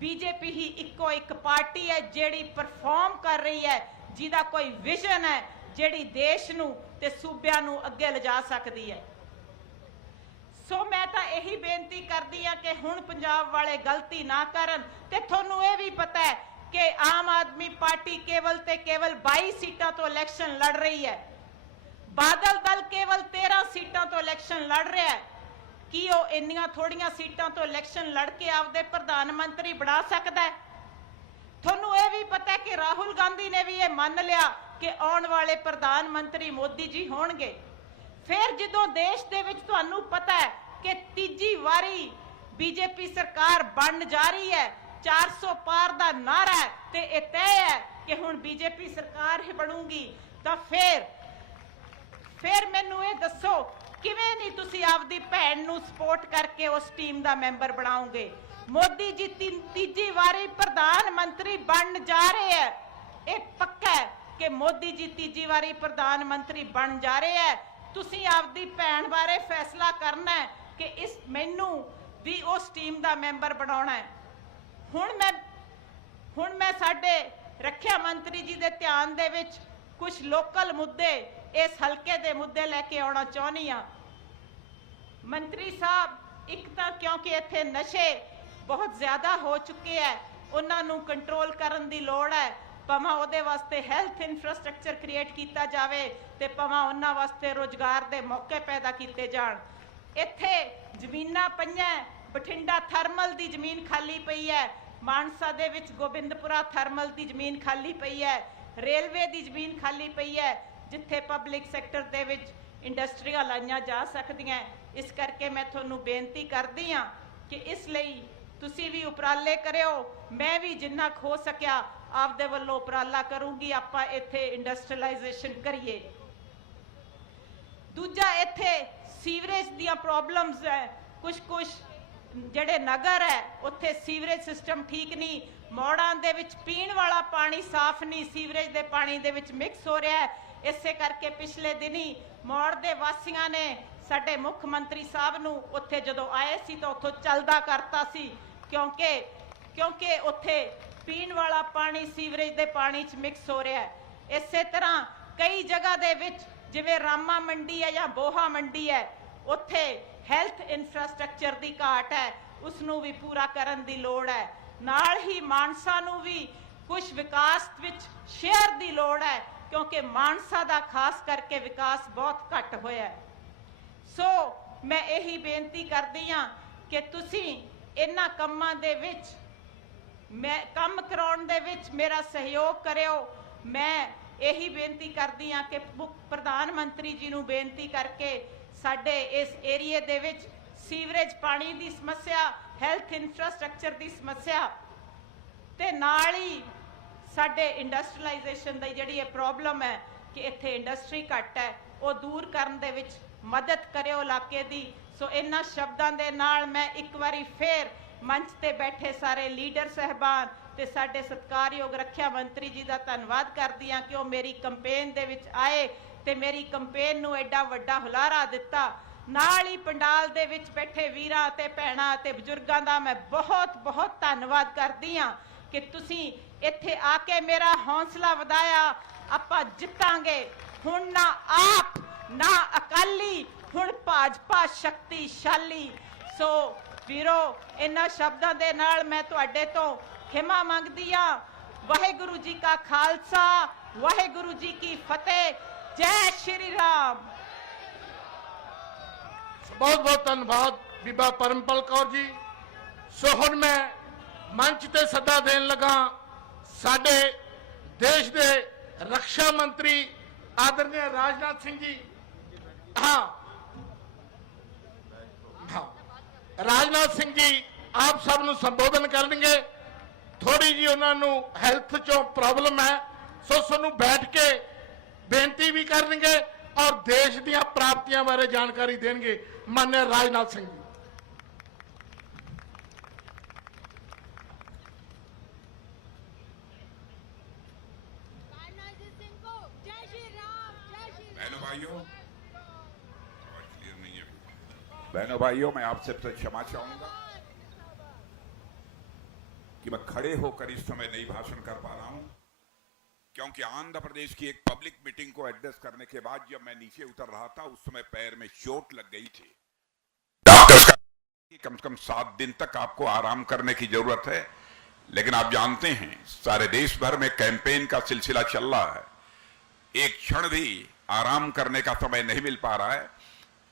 ਬੀਜੇਪੀ ਹੀ ਇੱਕੋ ਇੱਕ ਪਾਰਟੀ ਹੈ ਜਿਹੜੀ ਪਰਫਾਰਮ ਕਰ ਰਹੀ ਹੈ, ਜਿਹਦਾ ਕੋਈ ਵਿਜ਼ਨ ਹੈ, ਜਿਹੜੀ ਦੇਸ਼ ਨੂੰ ਤੇ ਸੂਬਿਆਂ ਨੂੰ ਅੱਗੇ ਲਿਜਾ ਸਕਦੀ ਹੈ। ਸੋ ਮੈਂ ਤਾਂ ਇਹੀ ਬੇਨਤੀ ਕਰਦੀ ਹਾਂ ਕਿ ਹੁਣ ਪੰਜਾਬ ਵਾਲੇ ਗਲਤੀ ਨਾ ਕਰਨ। ਤੇ ਤੁਹਾਨੂੰ ਇਹ ਵੀ ਪਤਾ ਹੈ ਕਿ ਆਮ ਆਦਮੀ ਪਾਰਟੀ ਕੇਵਲ ਤੇ ਕੇਵਲ 22 ਸੀਟਾਂ ਤੋਂ ਇਲੈਕਸ਼ਨ ਲੜ ਰਹੀ ਹੈ, ਬਾਦਲ ਦਲ ਕੇਵਲ 13 ਸੀਟਾਂ ਤੋਂ ਇਲੈਕਸ਼ਨ ਲੜ ਰਿਹਾ ਹੈ। ਕੀ ਉਹ ਇੰਨੀਆਂ ਥੋੜੀਆਂ ਸੀਟਾਂ ਤੋਂ ਇਲੈਕਸ਼ਨ ਲੜ ਕੇ ਆਪਦੇ ਪ੍ਰਧਾਨ ਮੰਤਰੀ ਬਣਾ ਸਕਦਾ ਹੈ? ਤੁਹਾਨੂੰ ਇਹ ਵੀ ਪਤਾ ਹੈ ਕਿ ਰਾਹੁਲ ਗਾਂਧੀ ਨੇ ਵੀ ਇਹ ਮੰਨ ਲਿਆ ਕਿ ਆਉਣ ਵਾਲੇ ਪ੍ਰਧਾਨ ਮੰਤਰੀ ਮੋਦੀ ਜੀ ਹੋਣਗੇ। ਫਿਰ ਜਦੋਂ ਦੇਸ਼ ਦੇ ਵਿੱਚ ਤੁਹਾਨੂੰ ਪਤਾ ਹੈ ਕਿ ਤੀਜੀ ਵਾਰੀ ਬੀਜੇਪੀ ਸਰਕਾਰ ਬਣਨ ਜਾ ਰਹੀ ਹੈ, 400 ਪਾਰ ਦਾ ਨਾਰਾ ਹੈ ਤੇ ਇਹ ਤੈਅ ਹੈ ਕਿ ਹੁਣ ਬੀਜੇਪੀ ਸਰਕਾਰ ਹੀ ਬਣੂਗੀ, ਤਾਂ ਫਿਰ ਮੈਨੂੰ ਇਹ ਦੱਸੋ ਕਿਵੇਂ ਨਹੀਂ ਤੁਸੀਂ ਆਪਦੀ ਭੈਣ ਨੂੰ ਸਪੋਰਟ ਕਰਕੇ ਉਸ ਟੀਮ ਦਾ ਮੈਂਬਰ ਬਣਾਓਗੇ? ਮੋਦੀ ਜੀ ਤੀਜੀ ਵਾਰੀ ਪ੍ਰਧਾਨ ਮੰਤਰੀ ਬਣਨ ਜਾ ਰਹੇ ਹੈ। ਇਹ ਪੱਕਾ ਹੈ ਕਿ ਮੋਦੀ ਜੀ ਤੀਜੀ ਵਾਰੀ ਪ੍ਰਧਾਨ ਮੰਤਰੀ ਬਣ ਜਾ ਰਹੇ ਹੈ। ਤੁਸੀਂ ਆਪਦੀ ਭੈਣ ਬਾਰੇ ਫੈਸਲਾ ਕਰਨਾ ਹੈ ਕਿ ਮੈਨੂੰ ਵੀ ਉਸ ਟੀਮ ਦਾ ਮੈਂਬਰ ਬਣਾਉਣਾ ਹੈ। ਹੁਣ ਮੈਂ ਸਾਡੇ ਰੱਖਿਆ ਮੰਤਰੀ ਜੀ ਦੇ ਧਿਆਨ ਦੇ ਵਿੱਚ ਕੁਝ ਲੋਕਲ ਮੁੱਦੇ, ਇਸ ਹਲਕੇ ਦੇ ਮੁੱਦੇ ਲੈ ਕੇ ਆਉਣਾ ਚਾਹੁੰਦੀ ਹਾਂ। ਮੰਤਰੀ ਸਾਹਿਬ, ਇੱਕ ਤਾਂ ਕਿਉਂਕਿ ਇੱਥੇ ਨਸ਼ੇ ਬਹੁਤ ਜ਼ਿਆਦਾ ਹੋ ਚੁੱਕੇ ਹੈ, ਉਹਨਾਂ ਨੂੰ ਕੰਟਰੋਲ ਕਰਨ ਦੀ ਲੋੜ ਹੈ, ਭਾਵੇਂ ਉਹਦੇ ਵਾਸਤੇ ਹੈਲਥ ਇਨਫਰਾਸਟ੍ਰਕਚਰ ਕ੍ਰੀਏਟ ਕੀਤਾ ਜਾਵੇ ਤੇ ਭਾਵੇਂ ਉਹਨਾਂ ਵਾਸਤੇ ਰੋਜ਼ਗਾਰ ਦੇ ਮੌਕੇ ਪੈਦਾ ਕੀਤੇ ਜਾਣ। ਇੱਥੇ ਜ਼ਮੀਨਾਂ ਪਈਆਂ, ਬਠਿੰਡਾ ਥਰਮਲ ਦੀ ਜ਼ਮੀਨ ਖਾਲੀ ਪਈ ਹੈ, ਮਾਨਸਾ ਦੇ ਵਿੱਚ ਗੋਬਿੰਦਪੁਰਾ ਥਰਮਲ ਦੀ ਜ਼ਮੀਨ ਖਾਲੀ ਪਈ ਹੈ, ਰੇਲਵੇ ਦੀ ਜ਼ਮੀਨ ਖਾਲੀ ਪਈ ਹੈ, ਜਿੱਥੇ ਪਬਲਿਕ ਸੈਕਟਰ ਦੇ ਵਿੱਚ ਇੰਡਸਟਰੀਆਂ ਲਾਈਆਂ ਜਾ ਸਕਦੀਆਂ। ਇਸ ਕਰਕੇ ਮੈਂ ਤੁਹਾਨੂੰ ਬੇਨਤੀ ਕਰਦੀ ਹਾਂ ਕਿ ਇਸ ਲਈ ਤੁਸੀਂ ਵੀ ਉਪਰਾਲੇ ਕਰਿਓ, ਮੈਂ ਵੀ ਜਿੰਨਾ ਕੁ ਹੋ ਸਕਿਆ ਆਪਦੇ ਵੱਲੋਂ ਉਪਰਾਲਾ ਕਰੂੰਗੀ, ਆਪਾਂ ਇੱਥੇ ਇੰਡਸਟਰੀਅਲਾਈਜੇਸ਼ਨ ਕਰੀਏ। ਦੂਜਾ, ਇੱਥੇ ਸੀਵਰੇਜ ਦੀਆਂ ਪ੍ਰੋਬਲਮਸ ਹੈ, ਕੁਝ ਜਿਹੜੇ ਨਗਰ ਹੈ ਉੱਥੇ ਸੀਵਰੇਜ ਸਿਸਟਮ ਠੀਕ ਨਹੀਂ, ਮੋੜਾਂ ਦੇ ਵਿੱਚ ਪੀਣ ਵਾਲਾ ਪਾਣੀ ਸਾਫ਼ ਨਹੀਂ, ਸੀਵਰੇਜ ਦੇ ਪਾਣੀ ਦੇ ਵਿੱਚ ਮਿਕਸ ਹੋ ਰਿਹਾ ਹੈ। ਇਸੇ ਕਰਕੇ ਪਿਛਲੇ ਦਿਨੀ ਮੋੜ ਦੇ ਵਾਸੀਆਂ ਨੇ ਸਾਡੇ ਮੁੱਖ ਮੰਤਰੀ ਸਾਹਿਬ ਨੂੰ ਉੱਥੇ ਜਦੋਂ ਆਏ ਸੀ ਤਾਂ ਉੱਥੋਂ ਚੱਲਦਾ ਕਰਤਾ ਸੀ, ਕਿਉਂਕਿ ਉੱਥੇ ਪੀਣ ਵਾਲਾ ਪਾਣੀ ਸੀਵਰੇਜ ਦੇ ਪਾਣੀ 'ਚ ਮਿਕਸ ਹੋ ਰਿਹਾ ਹੈ। ਇਸੇ ਤਰ੍ਹਾਂ ਕਈ ਜਗ੍ਹਾ ਦੇ ਵਿੱਚ ਜਿਵੇਂ ਰਾਮਾ ਮੰਡੀ ਹੈ ਜਾਂ ਬੋਹਾ ਮੰਡੀ ਹੈ, ਉੱਥੇ ਹੈਲਥ ਇਨਫਰਾਸਟ੍ਰਕਚਰ ਦੀ ਘਾਟ ਹੈ, ਉਸ ਨੂੰ ਵੀ ਪੂਰਾ ਕਰਨ ਦੀ ਲੋੜ ਹੈ। ਨਾਲ ਹੀ ਮਾਨਸਾ ਨੂੰ ਵੀ ਕੁਝ ਵਿਕਾਸ ਵਿੱਚ ਸ਼ੇਅਰ ਦੀ ਲੋੜ ਹੈ, ਕਿਉਂਕਿ ਮਾਨਸਾ ਦਾ ਖਾਸ ਕਰਕੇ ਵਿਕਾਸ ਬਹੁਤ ਘੱਟ ਹੋਇਆ ਹੈ। ਸੋ ਮੈਂ ਇਹੀ ਬੇਨਤੀ ਕਰਦੀ ਹਾਂ ਕਿ ਤੁਸੀਂ ਇਹਨਾਂ ਕੰਮਾਂ ਦੇ ਵਿੱਚ ਕੰਮ ਕਰਾਉਣ ਦੇ ਵਿੱਚ ਮੇਰਾ ਸਹਿਯੋਗ ਕਰਿਓ। ਮੈਂ ਇਹੀ ਬੇਨਤੀ ਕਰਦੀ ਹਾਂ ਕਿ ਪ੍ਰਧਾਨ ਮੰਤਰੀ ਜੀ ਨੂੰ ਬੇਨਤੀ ਕਰਕੇ ਸਾਡੇ ਇਸ ਏਰੀਏ ਦੇ ਵਿੱਚ ਸੀਵਰੇਜ ਪਾਣੀ ਦੀ ਸਮੱਸਿਆ, ਹੈਲਥ ਇਨਫਰਾਸਟ੍ਰਕਚਰ ਦੀ ਸਮੱਸਿਆ ਤੇ ਨਾਲ ਹੀ ਸਾਡੇ ਇੰਡਸਟਰੀਅਲਾਈਜੇਸ਼ਨ ਦੀ ਜਿਹੜੀ ਇਹ ਪ੍ਰੋਬਲਮ ਹੈ ਕਿ ਇੱਥੇ ਇੰਡਸਟਰੀ ਘੱਟ ਹੈ, ਉਹ ਦੂਰ ਕਰਨ ਦੇ ਵਿੱਚ ਮਦਦ ਕਰਿਓ ਇਲਾਕੇ ਦੀ। ਸੋ ਇਹਨਾਂ ਸ਼ਬਦਾਂ ਦੇ ਨਾਲ ਮੈਂ ਇੱਕ ਵਾਰੀ ਫੇਰ ਮੰਚ ਤੇ ਬੈਠੇ ਸਾਰੇ ਲੀਡਰ ਸਹਿਬਾਨ ਤੇ ਸਾਡੇ ਸਤਿਕਾਰਯੋਗ ਰੱਖਿਆ ਮੰਤਰੀ ਜੀ ਦਾ ਧੰਨਵਾਦ ਕਰਦੀ ਹਾਂ ਕਿ ਉਹ ਮੇਰੀ ਕੰਪੇਨ ਦੇ ਵਿੱਚ ਆਏ ਤੇ ਮੇਰੀ ਕੰਪੇਨ ਨੂੰ ਐਡਾ ਵੱਡਾ ਹੁਲਾਰਾ ਦਿੱਤਾ। ਨਾਲ ਹੀ ਪੰਡਾਲ ਦੇ ਵਿੱਚ ਬੈਠੇ ਵੀਰਾਂ ਤੇ ਭੈਣਾਂ ਤੇ ਬਜ਼ੁਰਗਾਂ ਦਾ ਮੈਂ ਬਹੁਤ ਬਹੁਤ ਧੰਨਵਾਦ ਕਰਦੀ ਹਾਂ ਕਿ ਤੁਸੀਂ ਇੱਥੇ ਆ ਕੇ ਮੇਰਾ ਹੌਸਲਾ ਵਧਾਇਆ। ਆਪਾਂ ਜਿੱਤਾਂਗੇ, ਹੁਣ ਨਾ ਆਪ ਨਾ ਅਕਾਲੀ, ਹੁਣ ਭਾਜਪਾ ਸ਼ਕਤੀਸ਼ਾਲੀ। ਸੋ ਵੀਰੋ, ਇਹਨਾਂ ਸ਼ਬਦਾਂ ਦੇ ਨਾਲ ਮੈਂ ਤੁਹਾਡੇ ਤੋਂ ਖਿਮਾ ਮੰਗਦੀ ਹਾਂ। ਵਾਹਿਗੁਰੂ ਜੀ ਕਾ ਖਾਲਸਾ, ਵਾਹਿਗੁਰੂ ਜੀ ਕੀ ਫਤਿਹ। ਜੈ ਸ਼੍ਰੀ ਰਾਮ। ਬਹੁਤ ਬਹੁਤ ਧੰਨਵਾਦ ਬੀਬਾ ਪਰਮਪਾਲ ਕੌਰ ਜੀ। ਸੋ ਹੁਣ ਮੈਂ ਮੰਚ ਤੇ ਸੱਦਾ ਦੇਣ ਲੱਗਾ ਸਾਡੇ ਦੇਸ਼ ਦੇ ਰੱਖਿਆ ਮੰਤਰੀ ਆਦਰਨੀय ਰਾਜਨਾਥ ਸਿੰਘ ਜੀ। ਰਾਜਨਾਥ ਸਿੰਘ ਜੀ ਆਪ ਸਭ ਨੂੰ ਸੰਬੋਧਨ ਕਰਨਗੇ। ਥੋੜੀ ਜੀ ਉਹਨਾਂ ਨੂੰ ਹੈਲਥ ਚੋਂ ਪ੍ਰੋਬਲਮ ਹੈ, ਸੋ ਸਾਨੂੰ ਬੈਠ ਕੇ ਬੇਨਤੀ ਵੀ ਕਰਨਗੇ ਔਰ ਦੇਸ਼ ਦੀਆਂ ਪ੍ਰਾਪਤੀਆਂ ਬਾਰੇ ਜਾਣਕਾਰੀ ਦੇਣਗੇ। ਮਾਨਯ ਰਾਜਨਾਥ ਸਿੰਘ ਜੀ। बहनों भाइयों, मैं आप सबसे क्षमा चाहूंगा कि मैं खड़े होकर इस समय नहीं भाषण कर पा रहा हूं, क्योंकि आंध्र प्रदेश की एक पब्लिक मीटिंग को एड्रेस करने के बाद जब मैं नीचे उतर रहा था उस समय पैर में चोट लग गई थी। डॉक्टर्स का कम से कम 7 दिन तक आपको आराम करने की जरूरत है, लेकिन आप जानते हैं सारे देश भर में कैंपेन का सिलसिला चल रहा है, एक क्षण भी आराम करने का समय नहीं मिल पा रहा है।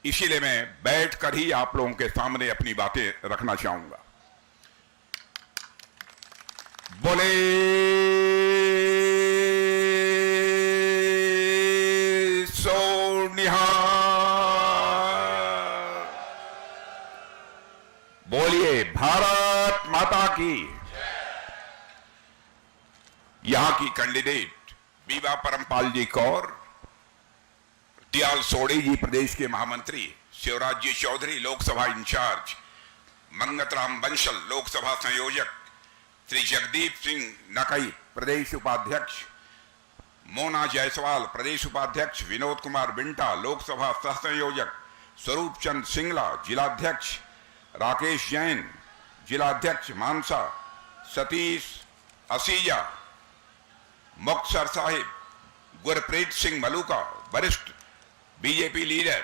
इसीलिए मैं बैठकर ही आप लोगों के सामने अपनी बातें रखना चाहूंगा। बोले सो निहाल, बोलिए भारत माता की। यहां की कैंडिडेट बीबा परमपाल जी कौर, दयाल सोढ़ी जी प्रदेश के महामंत्री, शिवराज जी चौधरी लोकसभा इंचार्ज, मंगतराम बंसल लोकसभा संयोजक, श्री जगदीप सिंह नकई प्रदेश उपाध्यक्ष, मोना जायसवाल प्रदेश उपाध्यक्ष, विनोद कुमार बिंटा लोकसभा सह संयोजक, स्वरूप चंद सिंगला जिलाध्यक्ष, राकेश जैन जिलाध्यक्ष मानसा, सतीश असीजा मुक्तसर साहिब, गुरप्रीत सिंह मलूका वरिष्ठ BJP leader,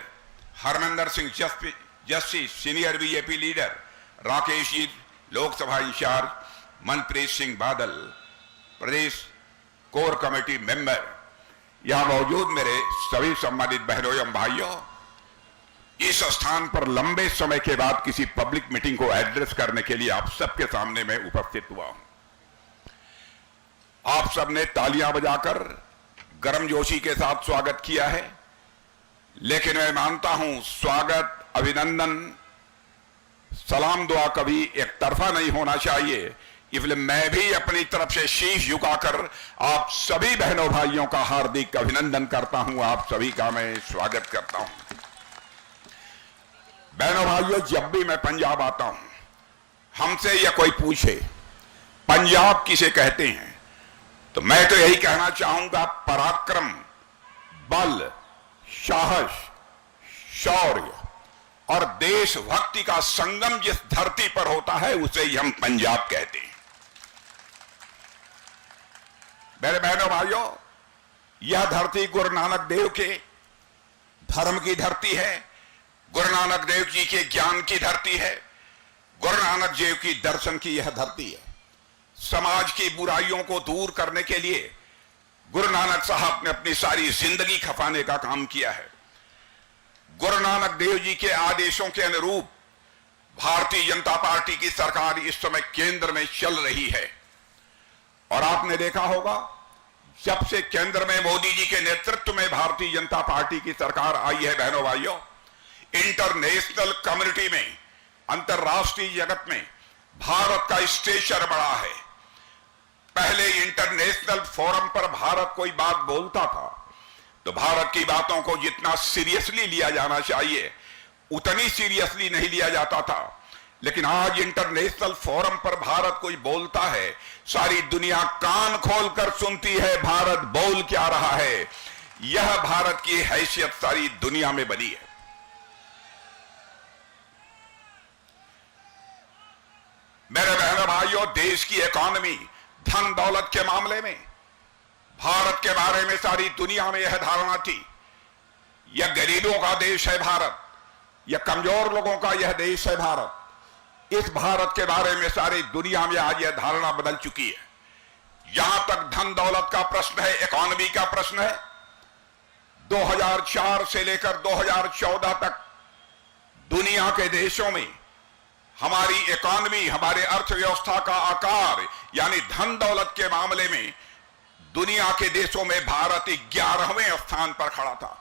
Harmandar Singh Jassi senior BJP leader, Rakesh ji Lok Sabha incharge, Manpreet Singh Badal प्रदेश कोर कमेटी मेंबर, यहां मौजूद मेरे सभी सम्मानित बहनों एवं भाइयों, इस स्थान पर लंबे समय के बाद किसी पब्लिक मीटिंग को एड्रेस करने के लिए आप सबके सामने मैं उपस्थित हुआ हूं। आप सबने तालियां बजाकर गर्मजोशी के साथ स्वागत किया है, लेकिन मैं मानता हूं स्वागत, अभिनंदन, सलाम दुआ कभी एक तरफा नहीं होना चाहिए। इसलिए मैं भी अपनी तरफ से शीश झुकाकर आप सभी बहनों भाइयों का हार्दिक अभिनंदन करता हूं, आप सभी का मैं स्वागत करता हूं। बहनों भाइयों, जब भी मैं पंजाब आता हूं, हमसे या कोई पूछे पंजाब किसे कहते हैं, तो मैं तो यही कहना चाहूंगा, पराक्रम, बल, साहस, शौर्य और देशभक्ति का संगम जिस धरती पर होता है उसे ही हम पंजाब कहते हैं। मेरे बहनों भाइयों, यह धरती गुरु नानक देव के धर्म की धरती है, गुरु नानक देव जी के ज्ञान की धरती है, गुरु नानक देव की दर्शन की यह धरती है। समाज की बुराइयों को दूर करने के लिए गुरु नानक साहब ने अपनी सारी जिंदगी खपाने का काम किया है। गुरु नानक देव जी के आदेशों के अनुरूप भारतीय जनता पार्टी की सरकार इस समय केंद्र में चल रही है। और आपने देखा होगा, जब से केंद्र में मोदी जी के नेतृत्व में भारतीय जनता पार्टी की सरकार आई है, बहनों भाइयों, इंटरनेशनल कम्युनिटी में, अंतर्राष्ट्रीय जगत में भारत का स्टेचर बढ़ा है। पहले इंटरनेशनल फोरम पर भारत कोई बात बोलता था तो भारत की बातों को जितना सीरियसली लिया जाना चाहिए उतनी सीरियसली नहीं लिया जाता था। लेकिन आज इंटरनेशनल फोरम पर भारत कोई बोलता है, सारी दुनिया कान खोलकर सुनती है भारत बोल क्या रहा है। यह भारत की हैसियत सारी दुनिया में बनी है। मेरे बहनों भाइयों, देश की इकॉनमी, धन दौलत के मामले में भारत के बारे में सारी दुनिया में यह धारणा थी, यह गरीबों का देश है भारत, यह कमजोर लोगों का यह देश है भारत। इस भारत के बारे में सारी दुनिया में आज यह धारणा बदल चुकी है। जहां तक धन दौलत का प्रश्न है, इकॉनमी का प्रश्न है, 2004 से लेकर 2014 तक दुनिया के देशों में हमारी इकॉनमी, हमारे अर्थव्यवस्था का आकार यानी धन दौलत के मामले में दुनिया के देशों में भारत 11वें स्थान पर खड़ा था।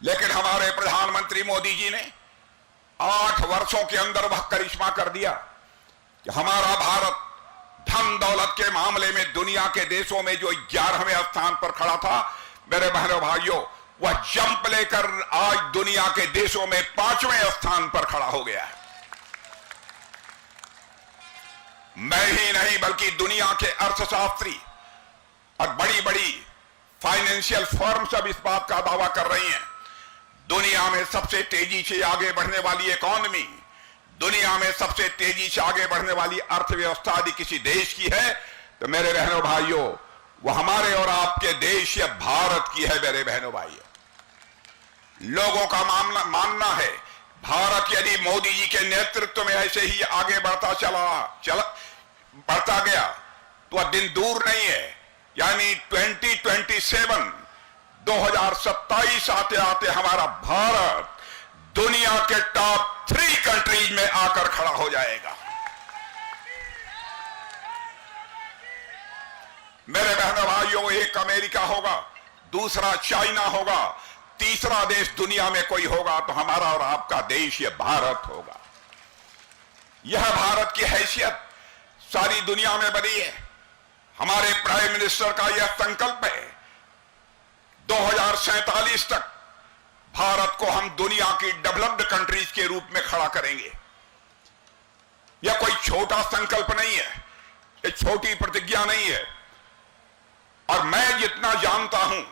लेकिन हमारे प्रधानमंत्री मोदी जी ने 8 वर्षों के अंदर वह करिश्मा कर दिया कि हमारा भारत धन दौलत के मामले में दुनिया के देशों में जो 11वें स्थान पर खड़ा था, मेरे बहनों भाइयों, वह जंप लेकर आज दुनिया के देशों में 5वें स्थान पर खड़ा हो गया है। मैं ही नहीं बल्कि दुनिया के अर्थशास्त्री और बड़ी बड़ी फाइनेंशियल फर्म्स अब इस बात का दावा कर रही हैं, दुनिया में सबसे तेजी से आगे बढ़ने वाली इकॉनमी, दुनिया में सबसे तेजी से आगे बढ़ने वाली अर्थव्यवस्था यदि किसी देश की है तो मेरे बहनों भाइयों वो हमारे और आपके देश या भारत की है। मेरे बहनों भाइयों, लोगों का मानना है भारत यदि मोदी जी के नेतृत्व में ऐसे ही आगे बढ़ता गया तो वह दिन दूर नहीं है, यानी 2027 आते आते हमारा भारत दुनिया के टॉप 3 कंट्रीज में आकर खड़ा हो जाएगा। मेरे बहनों भाइयों, एक अमेरिका होगा, दूसरा चाइना होगा, तीसरा देश दुनिया में कोई होगा तो हमारा और आपका देश यह भारत होगा। यह भारत की हैसियत सारी दुनिया में बनी है। हमारे प्राइम मिनिस्टर का यह संकल्प है 2047 तक भारत को हम दुनिया की डेवलप्ड कंट्रीज के रूप में खड़ा करेंगे। यह कोई छोटा संकल्प नहीं है, यह छोटी प्रतिज्ञा नहीं है। और मैं जितना जानता हूं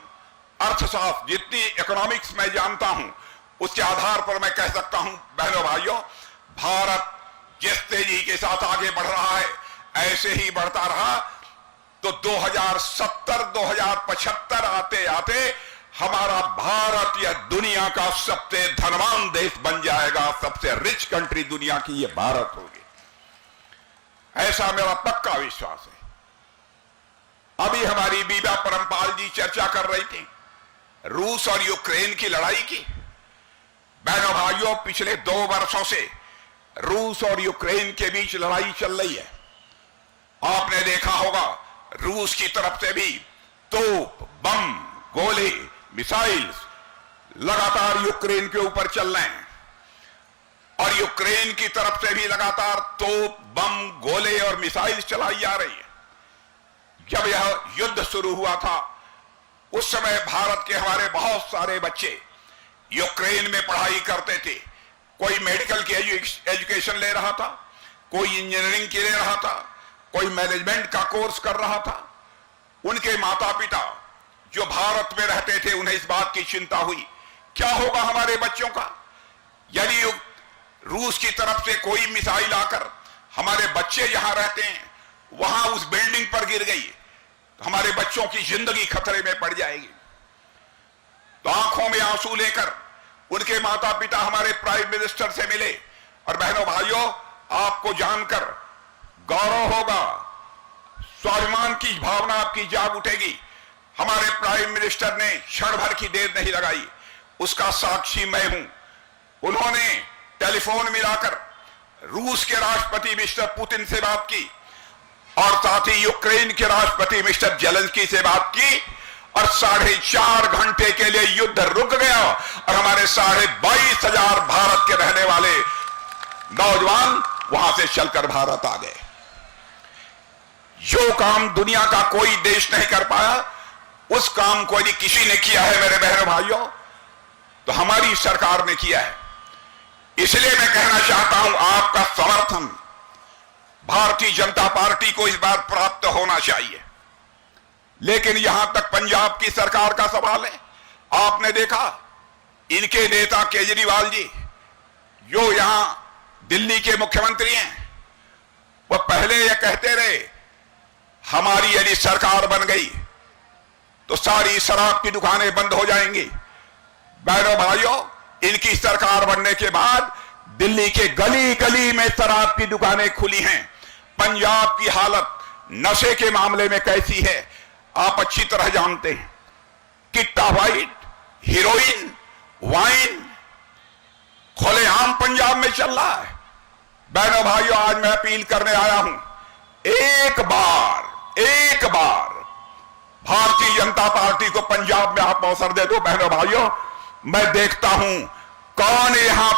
अर्थशास्त्र, जितनी इकोनॉमिक्स में जानता हूं, उसके आधार पर मैं कह सकता हूं बहनों भाइयों, भारत जिस तेजी के साथ आगे बढ़ रहा है ऐसे ही बढ़ता रहा तो 2070-2075 आते आते हमारा भारत यह दुनिया का सबसे धनवान देश बन जाएगा। सबसे रिच कंट्री दुनिया की यह भारत होगी, ऐसा मेरा पक्का विश्वास है। अभी हमारी बीबा परमपाल जी चर्चा कर रही थी रूस और यूक्रेन की लड़ाई की। बहनों भाइयों, पिछले 2 वर्षों से रूस और यूक्रेन के बीच लड़ाई चल रही है। आपने देखा होगा रूस की तरफ से भी तोप, बम, गोले, मिसाइल्स लगातार यूक्रेन के ऊपर चल रहे हैं और यूक्रेन की तरफ से भी लगातार तोप, बम, गोले और मिसाइल्स चलाई जा रही है। जब यह युद्ध शुरू हुआ था उस समय भारत के हमारे बहुत सारे बच्चे यूक्रेन में पढ़ाई करते थे। कोई मेडिकल की एजुकेशन ले रहा था, कोई इंजीनियरिंग की ले रहा था, कोई मैनेजमेंट का कोर्स कर रहा था। उनके माता पिता जो भारत में रहते थे उन्हें इस बात की चिंता हुई क्या होगा हमारे बच्चों का यदि रूस की तरफ से कोई मिसाइल आकर हमारे बच्चे जहां रहते हैं वहां उस बिल्डिंग पर गिर गई तो हमारे बच्चों की जिंदगी खतरे में पड़ जाएगी। तो आंखों में आंसू लेकर उनके माता पिता हमारे प्राइम मिनिस्टर से मिले और बहनों भाइयों, आपको जानकर गौरव होगा, स्वाभिमान की भावना आपकी जाग उठेगी। हमारे प्राइम मिनिस्टर ने क्षण भर की देर नहीं लगाई, उसका साक्षी मैं हूं। उन्होंने टेलीफोन मिलाकर रूस के राष्ट्रपति मिस्टर पुतिन से बात की और साथ ही यूक्रेन के राष्ट्रपति मिस्टर जेलेंस्की से बात की और 4.5 घंटे के लिए युद्ध रुक गया और हमारे 22,500 भारत के रहने वाले नौजवान वहां से चलकर भारत आ गए। जो काम दुनिया का कोई देश नहीं कर पाया उस काम को यदि किसी ने किया है मेरे बहनों भाइयों तो हमारी सरकार ने किया है। इसलिए मैं कहना चाहता हूं आपका समर्थन भारतीय जनता पार्टी को इस बार प्राप्त होना चाहिए। लेकिन यहां तक पंजाब की सरकार का सवाल है, आपने देखा इनके नेता केजरीवाल जी जो यहां दिल्ली के मुख्यमंत्री हैं, वह पहले यह कहते रहे हमारी यदि सरकार बन गई तो सारी शराब की दुकानें बंद हो जाएंगी। बहनों भाइयों, इनकी सरकार बनने के बाद दिल्ली के गली गली में शराब की दुकानें खुली हैं। पंजाब की हालत नशे के मामले में कैसी है आप अच्छी तरह जानते हैं। किट्टा वाइट, हीरोइन, वाइन खुलेआम पंजाब में चल रहा है। बहनों भाइयों, आज मैं अपील करने आया हूं, एक बार भारतीय जनता पार्टी को पंजाब में आप अवसर दे दो। बहनों भाइयों, मैं देखता हूं कौन यहां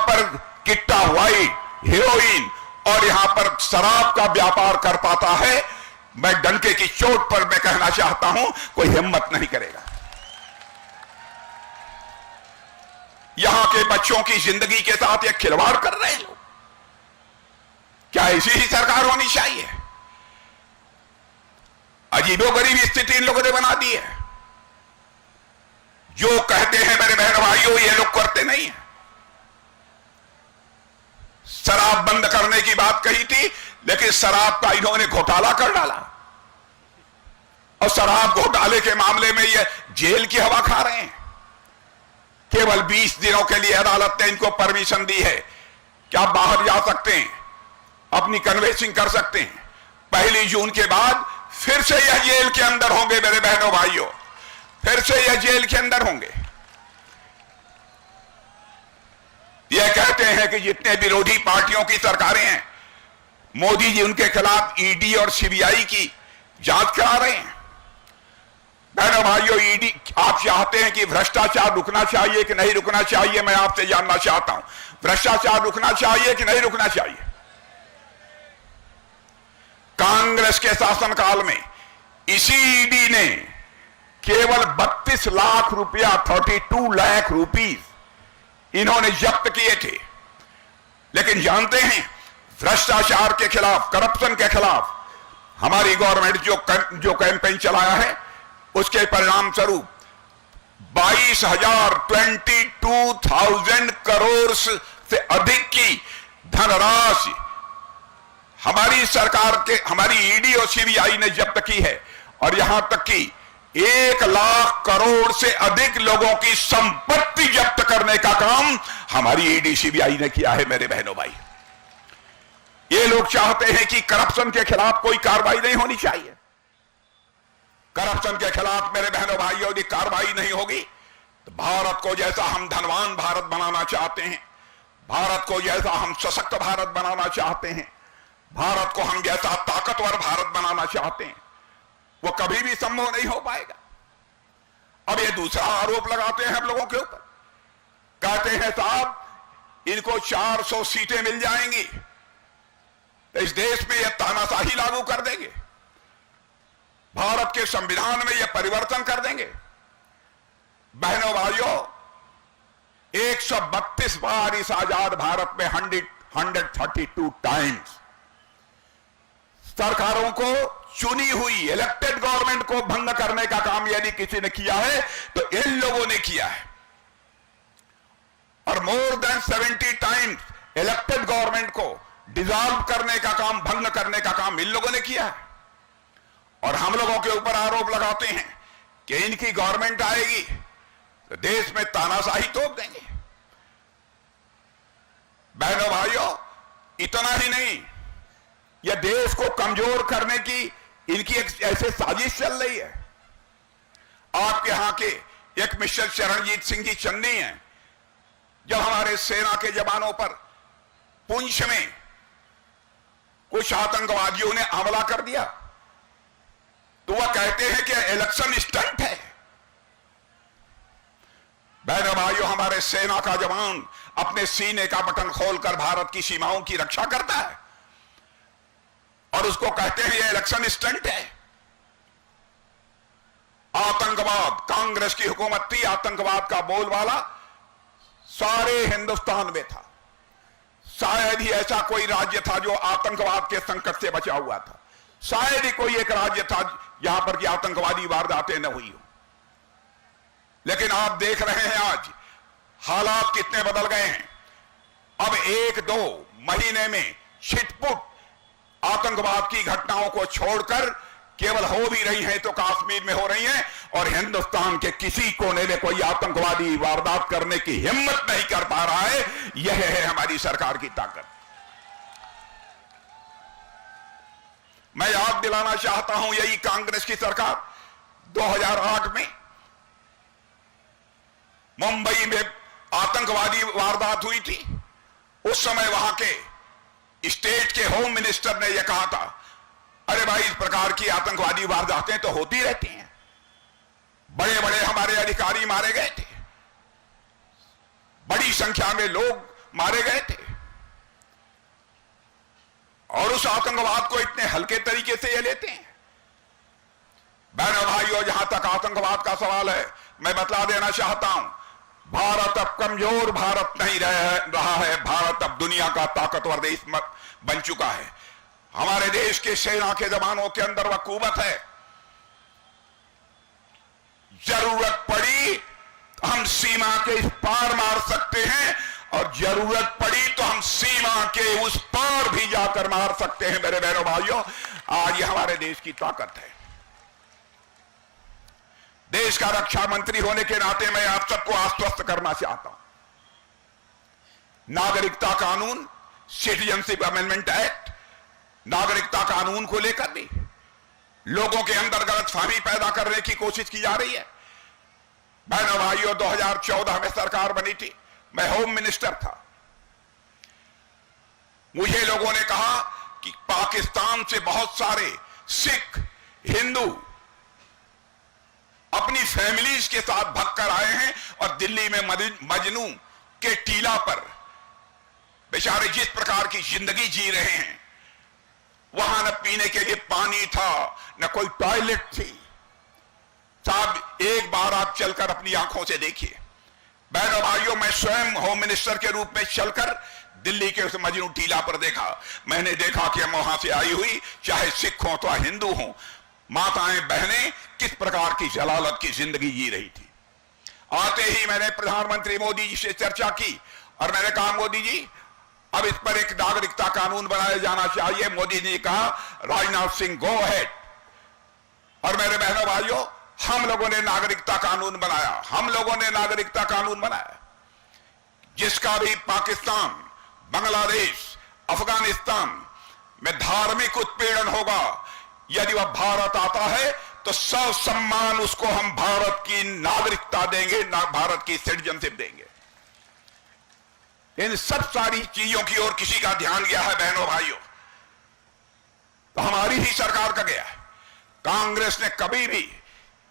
पर किट्टा वाइट, हीरोइन और यहां पर शराब का व्यापार कर पाता है। मैं डंके की चोट पर मैं कहना चाहता हूं कोई हिम्मत नहीं करेगा। यहां के बच्चों की जिंदगी के साथ ये खिलवाड़ कर रहे हैं लोग। क्या ऐसी ही सरकार होनी चाहिए? अजीबोगरीब स्थिति इन लोगों ने बना दी है। जो कहते हैं मेरे बहन भाइयों ये लोग करते नहीं है। शराब बंद करने की बात कही थी लेकिन शराब का इन्होंने घोटाला कर डाला और शराब घोटाले के मामले में ये जेल की हवा खा रहे हैं। केवल 20 दिनों के लिए अदालत ने इनको परमिशन दी है कि आप बाहर जा सकते हैं, अपनी कन्वेंसिंग कर सकते हैं। 1 जून के बाद फिर से यह जेल के अंदर होंगे मेरे बहनों भाइयों, फिर से यह जेल के अंदर होंगे। यह कहते हैं कि जितने विरोधी पार्टियों की सरकारें हैं मोदी जी उनके खिलाफ ईडी और सीबीआई की जांच करा रहे हैं। बहनों भाइयों, ईडी आप चाहते हैं कि भ्रष्टाचार रुकना चाहिए कि नहीं रुकना चाहिए? मैं आपसे जानना चाहता हूं, भ्रष्टाचार रुकना चाहिए कि नहीं रुकना चाहिए? कांग्रेस के शासनकाल में इसी ईडी ने केवल 32 लाख रुपया 32 लाख रुपीस इन्होंने जब्त किए थे। लेकिन जानते हैं भ्रष्टाचार के खिलाफ, करप्शन के खिलाफ हमारी गवर्नमेंट जो कैंपेन चलाया है उसके परिणाम स्वरूप 22,000 करोड़ से अधिक की धनराशि हमारी सरकार के, हमारी ईडी और सीबीआई ने जब्त की है। और यहां तक कि 1 लाख करोड़ से अधिक लोगों की संपत्ति जब्त करने का काम हमारी ईडी सीबीआई ने किया है। मेरे बहनों भाई, ये लोग चाहते हैं कि करप्शन के खिलाफ कोई कार्रवाई नहीं होनी चाहिए। करप्शन के खिलाफ मेरे बहनों भाइयों यदि कार्रवाई नहीं होगी तो भारत को जैसा हम धनवान भारत बनाना चाहते हैं, भारत को जैसा हम सशक्त भारत बनाना चाहते हैं, भारत को हम जैसा ताकतवर भारत बनाना चाहते हैं, वो कभी भी संभव नहीं हो पाएगा। अब ये दूसरा आरोप लगाते हैं हम लोगों के ऊपर, कहते हैं साहब इनको 400 सीटें मिल जाएंगी तो इस देश में यह तानाशाही लागू कर देंगे, भारत के संविधान में यह परिवर्तन कर देंगे। बहनों भाइयों, 132 बार इस आजाद भारत में 132 टाइम्स सरकारों को चुनी हुई इलेक्टेड गवर्नमेंट को भंग करने का काम यदि किसी ने किया है तो इन लोगों ने किया है। और more than 70 times elected government को डिसॉल्व करने का काम, भंग करने का काम इन लोगों ने किया है। और हम लोगों के ऊपर आरोप लगाते हैं कि इनकी गवर्नमेंट आएगी तो देश में तानाशाही तोप देंगे। बहनों भाइयों, इतना ही नहीं, यह देश को कमजोर करने की इनकी एक ऐसे साजिश चल रही है। आपके यहां के एक मिस्टर चरणजीत सिंह जी चन्नी हैं, जब हमारे सेना के जवानों पर पुंछ में कुछ आतंकवादियों ने हमला कर दिया तो वह कहते हैं कि इलेक्शन स्टंट है। बहनों भाइयों, हमारे सेना का जवान अपने सीने का बटन खोलकर भारत की सीमाओं की रक्षा करता है और उसको कहते हैं यह इलेक्शन स्टंट है। आतंकवाद, कांग्रेस की हुकूमत थी, आतंकवाद का बोलबाला सारे हिंदुस्तान में था। शायद ही ऐसा कोई राज्य था जो आतंकवाद के संकट से बचा हुआ था, शायद ही कोई एक राज्य था यहां पर कि आतंकवादी वारदातें न हुई हो। लेकिन आप देख रहे हैं आज हालात कितने बदल गए हैं। अब 1-2 महीने में छिटपुट आतंकवाद की घटनाओं को छोड़कर केवल हो भी रही हैं तो कश्मीर में हो रही हैं और हिंदुस्तान के किसी कोने में कोई आतंकवादी वारदात करने की हिम्मत नहीं कर पा रहा है। यह है हमारी सरकार की ताकत। मैं याद दिलाना चाहता हूं, यही कांग्रेस की सरकार 2008 में मुंबई में आतंकवादी वारदात हुई थी। उस समय वहां के स्टेट के होम मिनिस्टर ने यह कहा था, अरे भाई इस प्रकार की आतंकवादी वारदातें तो होती रहती हैं, बड़े बड़े हमारे अधिकारी मारे गए थे, बड़ी संख्या में लोग मारे गए थे और उस आतंकवाद को इतने हल्के तरीके से ये लेते हैं। बहनों भाइयों, जहां तक आतंकवाद का सवाल है, मैं बतला देना चाहता हूं, भारत अब कमजोर भारत नहीं रहा है। भारत अब दुनिया का ताकतवर देश बन चुका है। हमारे देश के सेना के जवानों के अंदर वह कुव्वत है, जरूरत पड़ी तो हम सीमा के इस पार मार सकते हैं और जरूरत पड़ी तो हम सीमा के उस पार भी जाकर मार सकते हैं। मेरे बहनों भाइयों, आज ये हमारे देश की ताकत है। देश का रक्षा मंत्री होने के नाते मैं आप सबको आश्वस्त करना चाहता हूं, नागरिकता कानून, सिटीजनशिप अमेंडमेंट एक्ट, नागरिकता कानून को लेकर भी लोगों के अंदर गलतफहमी पैदा करने की कोशिश की जा रही है। बहनों भाइयों, 2014 में सरकार बनी थी, मैं होम मिनिस्टर था। मुझे लोगों ने कहा कि पाकिस्तान से बहुत सारे सिख, हिंदू अपनी फैमिलीज के साथ भागकर आए हैं और दिल्ली में मजनू के टीला पर बेचारे जिस प्रकार की जिंदगी जी रहे हैं, वहां न पीने के लिए पानी था, न कोई टॉयलेट थी। साहब, एक बार आप चलकर अपनी आंखों से देखिए। बहनों भाइयों, मैं स्वयं होम मिनिस्टर के रूप में चलकर दिल्ली के उस मजनू टीला पर देखा। मैंने देखा कि हम वहां से आई हुई, चाहे सिख हो तो हिंदू हो, माताएं बहनें किस प्रकार की जलालत की जिंदगी जी रही थी। आते ही मैंने प्रधानमंत्री मोदी जी से चर्चा की और मैंने कहा, मोदी जी अब इस पर एक नागरिकता कानून बनाया जाना चाहिए। मोदी जी ने कहा, राजनाथ सिंह गो अहेड। और मेरे बहनों भाइयों, हम लोगों ने नागरिकता कानून बनाया, हम लोगों ने नागरिकता कानून बनाया जिसका भी पाकिस्तान, बांग्लादेश, अफगानिस्तान में धार्मिक उत्पीड़न होगा, यदि वह भारत आता है तो तो सब सम्मान उसको हम भारत की नागरिकता देंगे, ना भारत की सिटीजनशिप देंगे। इन सब सारी चीजों की ओर किसी का ध्यान गया है बहनों भाइयों, तो हमारी ही सरकार का गया है। कांग्रेस ने कभी भी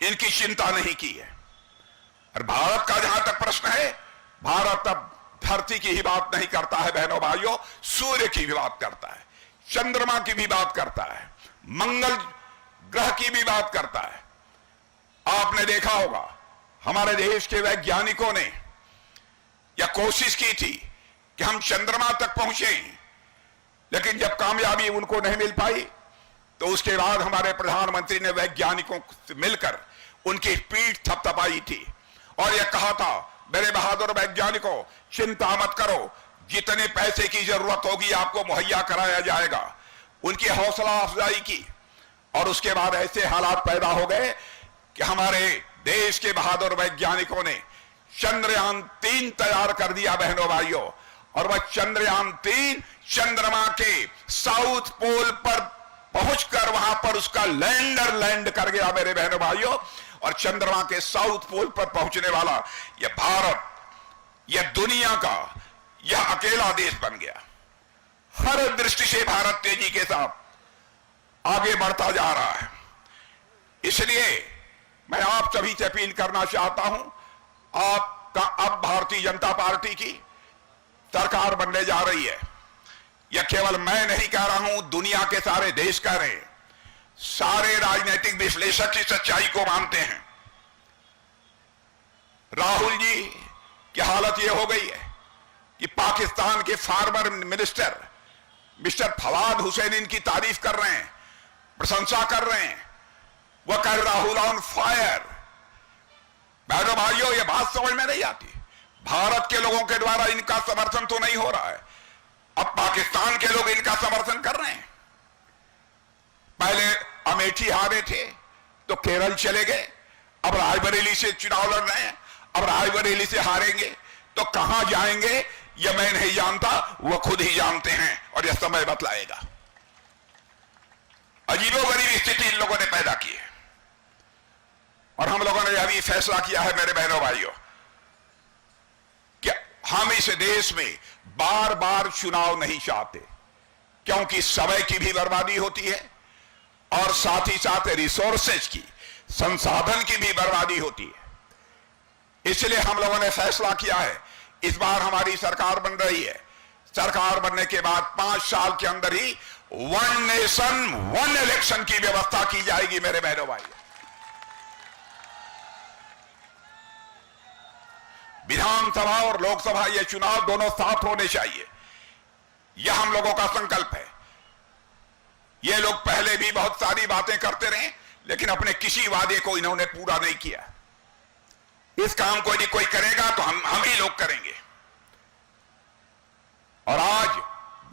इनकी चिंता नहीं की है। और भारत का जहां तक प्रश्न है, भारत अब धरती की ही बात नहीं करता है बहनों भाइयों, सूर्य की भी बात करता है, चंद्रमा की भी बात करता है, मंगल ग्रह की भी बात करता है। आपने देखा होगा हमारे देश के वैज्ञानिकों ने यह कोशिश की थी कि हम चंद्रमा तक पहुंचे, लेकिन जब कामयाबी उनको नहीं मिल पाई तो उसके बाद हमारे प्रधानमंत्री ने वैज्ञानिकों से मिलकर उनकी पीठ थपथपाई थी और यह कहा था, मेरे बहादुर वैज्ञानिकों, चिंता मत करो, जितने पैसे की जरूरत होगी आपको मुहैया कराया जाएगा। उनकी हौसला अफजाई की और उसके बाद ऐसे हालात पैदा हो गए कि हमारे देश के बहादुर वैज्ञानिकों ने चंद्रयान 3 तैयार कर दिया बहनों भाइयों, और वह चंद्रयान 3 चंद्रमा के साउथ पोल पर पहुंचकर वहां पर उसका लैंडर लैंड कर गया मेरे बहनों भाइयों, और चंद्रमा के साउथ पोल पर पहुंचने वाला यह भारत, यह दुनिया का यह अकेला देश बन गया। हर दृष्टि से भारत तेजी के साथ आगे बढ़ता जा रहा है। इसलिए मैं आप सभी से अपील करना चाहता हूं, आपका अब भारतीय जनता पार्टी की सरकार बनने जा रही है। यह केवल मैं नहीं कह रहा हूं, दुनिया के सारे देश कह रहे हैं, सारे राजनीतिक विश्लेषक इस सच्चाई को मानते हैं। राहुल जी की हालत यह हो गई है कि पाकिस्तान के farmer minister mister Fawad Hussain इनकी तारीफ कर रहे हैं, प्रशंसा कर रहे हैं, वह कह राहुल ऑन फायर। बहनों भाइयों, यह बात समझ में नहीं आती। भारत के लोगों के द्वारा इनका समर्थन तो नहीं हो रहा है, अब पाकिस्तान के लोग इनका समर्थन कर रहे हैं। पहले अमेठी हारे थे तो केरल चले गए, अब रायबरेली से चुनाव लड़ रहे हैं, अब रायबरेली से हारेंगे तो कहां जाएंगे यह मैं नहीं जानता, वह खुद ही जानते हैं और यह समय बतलाएगा। अजीबोगरीब स्थिति इन लोगों ने पैदा की है और हम लोगों ने यह भी फैसला किया है मेरे बहनों भाइयों कि हम इस देश में बार बार चुनाव नहीं चाहते, क्योंकि समय की भी बर्बादी होती है और साथ ही साथ रिसोर्सेज की, संसाधन की भी बर्बादी होती है। इसलिए हम लोगों ने फैसला किया है, इस बार हमारी सरकार बन रही है, सरकार बनने के बाद 5 साल के अंदर ही 1 नेशन 1 इलेक्शन की व्यवस्था की जाएगी मेरे बहनों भाई। विधानसभा और लोकसभा ये चुनाव दोनों साथ होने चाहिए, यह हम लोगों का संकल्प है। ये लोग पहले भी बहुत सारी बातें करते रहे, लेकिन अपने किसी वादे को इन्होंने पूरा नहीं किया। इस काम को यदि कोई करेगा तो हम ही लोग करेंगे। और आज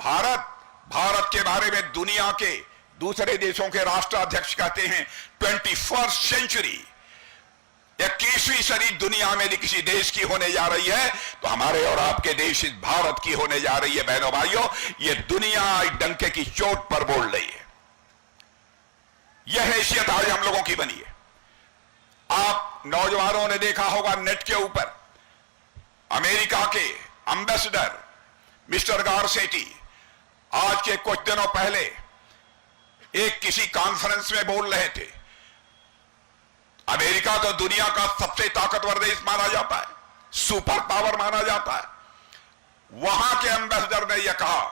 भारत के बारे में दुनिया के दूसरे देशों के राष्ट्राध्यक्ष कहते हैं 21st सेंचुरी, 21वीं सदी दुनिया में यदि किसी देश की होने जा रही है तो हमारे और आपके देश इस भारत की होने जा रही है। बहनों भाइयों, ये दुनिया डंके की चोट पर बोल रही है। यह हैसियत आज हम लोगों की बनी है। आप नौजवानों ने देखा होगा नेट के ऊपर अमेरिका के एम्बेसडर मिस्टर गारसेटी आज के कुछ दिनों पहले एक किसी कॉन्फ्रेंस में बोल रहे थे। अमेरिका तो दुनिया का सबसे ताकतवर देश माना जाता है, सुपर पावर माना जाता है। वहां के एम्बेसडर ने यह कहा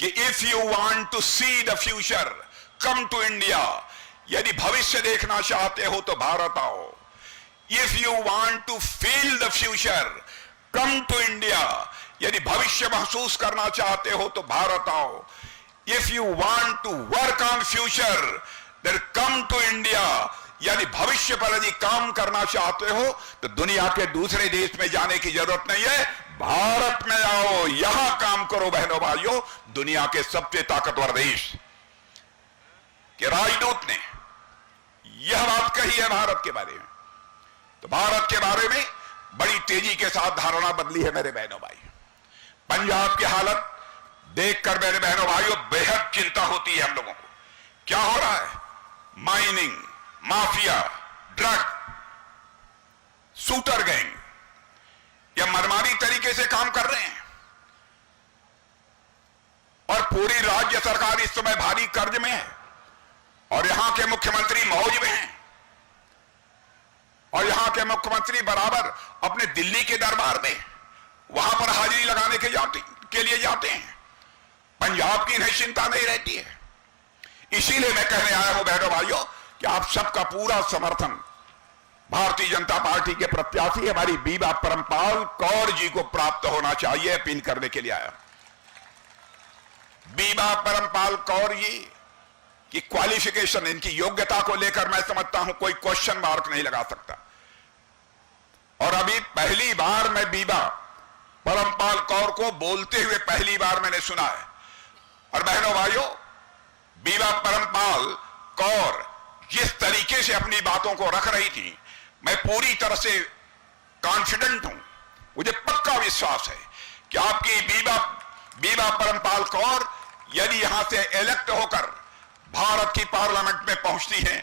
कि if you want to see the future come to India, यदि भविष्य देखना चाहते हो तो भारत आओ। If you want to feel the future come to India, यदि भविष्य महसूस करना चाहते हो तो भारत आओ। If you want to work on future then come to India, यानी भविष्य पर यदि काम करना चाहते हो तो दुनिया के दूसरे देश में जाने की जरूरत नहीं है, भारत में आओ, यहां काम करो। बहनों भाइयों, दुनिया के सबसे ताकतवर देश के राजदूत ने यह बात कही है भारत के बारे में, तो भारत के बारे में बड़ी तेजी के साथ धारणा बदली है मेरे बहनों भाई। पंजाब की हालत देखकर मेरे बहनों भाइयों बेहद चिंता होती है हम लोगों को। क्या हो रहा है? Mining, mafia, drug, shooter gang या मनमानी तरीके से काम कर रहे हैं और पूरी राज्य सरकार इस समय भारी कर्ज में है और यहां के मुख्यमंत्री मौज में हैं और यहां के मुख्यमंत्री बराबर अपने दिल्ली के दरबार में वहां पर हाजिरी लगाने के लिए जाते हैं। पंजाब की इन्हें चिंता नहीं रहती है। इसीलिए मैं कहने आया हूं बहनों भाइयों कि आप सबका पूरा समर्थन भारतीय जनता पार्टी के प्रत्याशी हमारी बीबा परमपाल कौर जी को प्राप्त होना चाहिए, अपील करने के लिए आया। बीबा परमपाल कौर जी की क्वालिफिकेशन, इनकी योग्यता को लेकर मैं समझता हूं कोई क्वेश्चन मार्क नहीं लगा सकता। और अभी पहली बार मैं बीबा परमपाल कौर को बोलते हुए पहली बार मैंने सुना है। और बहनों भाइयों, बीबा परमपाल कौर जिस तरीके से अपनी बातों को रख रही थी, मैं पूरी तरह से कॉन्फिडेंट हूं, मुझे पक्का विश्वास है कि आपकी बीबा परमपाल कौर यदि यहां से इलेक्ट होकर भारत की पार्लियामेंट में पहुंचती हैं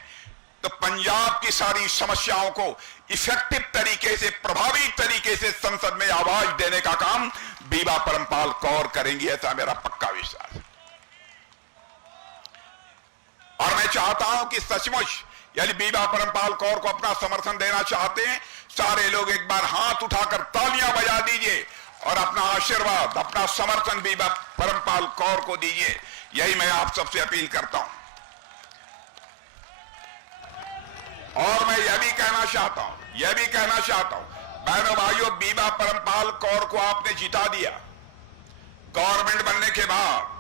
तो पंजाब की सारी समस्याओं को इफेक्टिव तरीके से, प्रभावी तरीके से संसद में आवाज देने का काम बीबा परमपाल कौर करेंगी, ऐसा मेरा पक्का विश्वास है। और मैं चाहता हूं कि सचमुच यदि बीबा परमपाल कौर को अपना समर्थन देना चाहते हैं, सारे लोग एक बार हाथ उठाकर तालियां बजा दीजिए और अपना आशीर्वाद, अपना समर्थन बीबा परमपाल कौर को दीजिए। यही मैं आप सबसे अपील करता हूं। और मैं यह भी कहना चाहता हूं बहनों भाइयों, बीबा परमपाल कौर को आपने जिता दिया। गवर्नमेंट बनने के बाद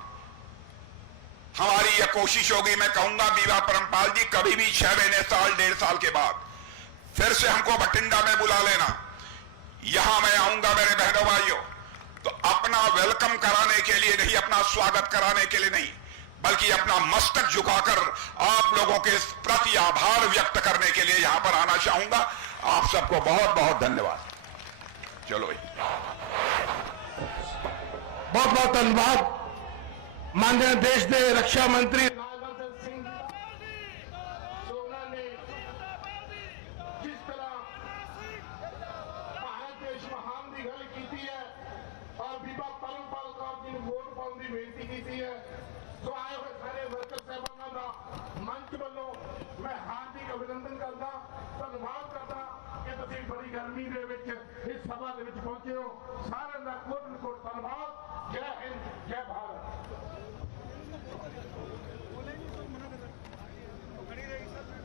हमारी यह कोशिश होगी, मैं कहूंगा बीबा परमपाल जी कभी भी 6 महीने, साल, 1.5 साल के बाद फिर से हमको बठिंडा में बुला लेना। यहां मैं आऊंगा मेरे बहनों भाइयों, तो अपना वेलकम कराने के लिए नहीं, अपना स्वागत कराने के लिए नहीं, बल्कि अपना मस्तक झुकाकर आप लोगों के प्रति आभार व्यक्त करने के लिए यहां पर आना चाहूंगा। आप सबको बहुत बहुत धन्यवाद। चलो भाई, बहुत बहुत धन्यवाद माननीय देश के रक्षा मंत्री राजनाथ सिंह जो उन्होंने जिस तरह भारत देश महान की गल की है और बीबा परमपाल कौर जी ने वोट पाने की बेनती की है, तो आए हुए सारे वर्कर साहबान का मंच वालों मैं हार्दिक अभिनंदन करता, धन्यवाद करता कि तुम बड़ी गर्मी के इस सभा पहुंचे हो।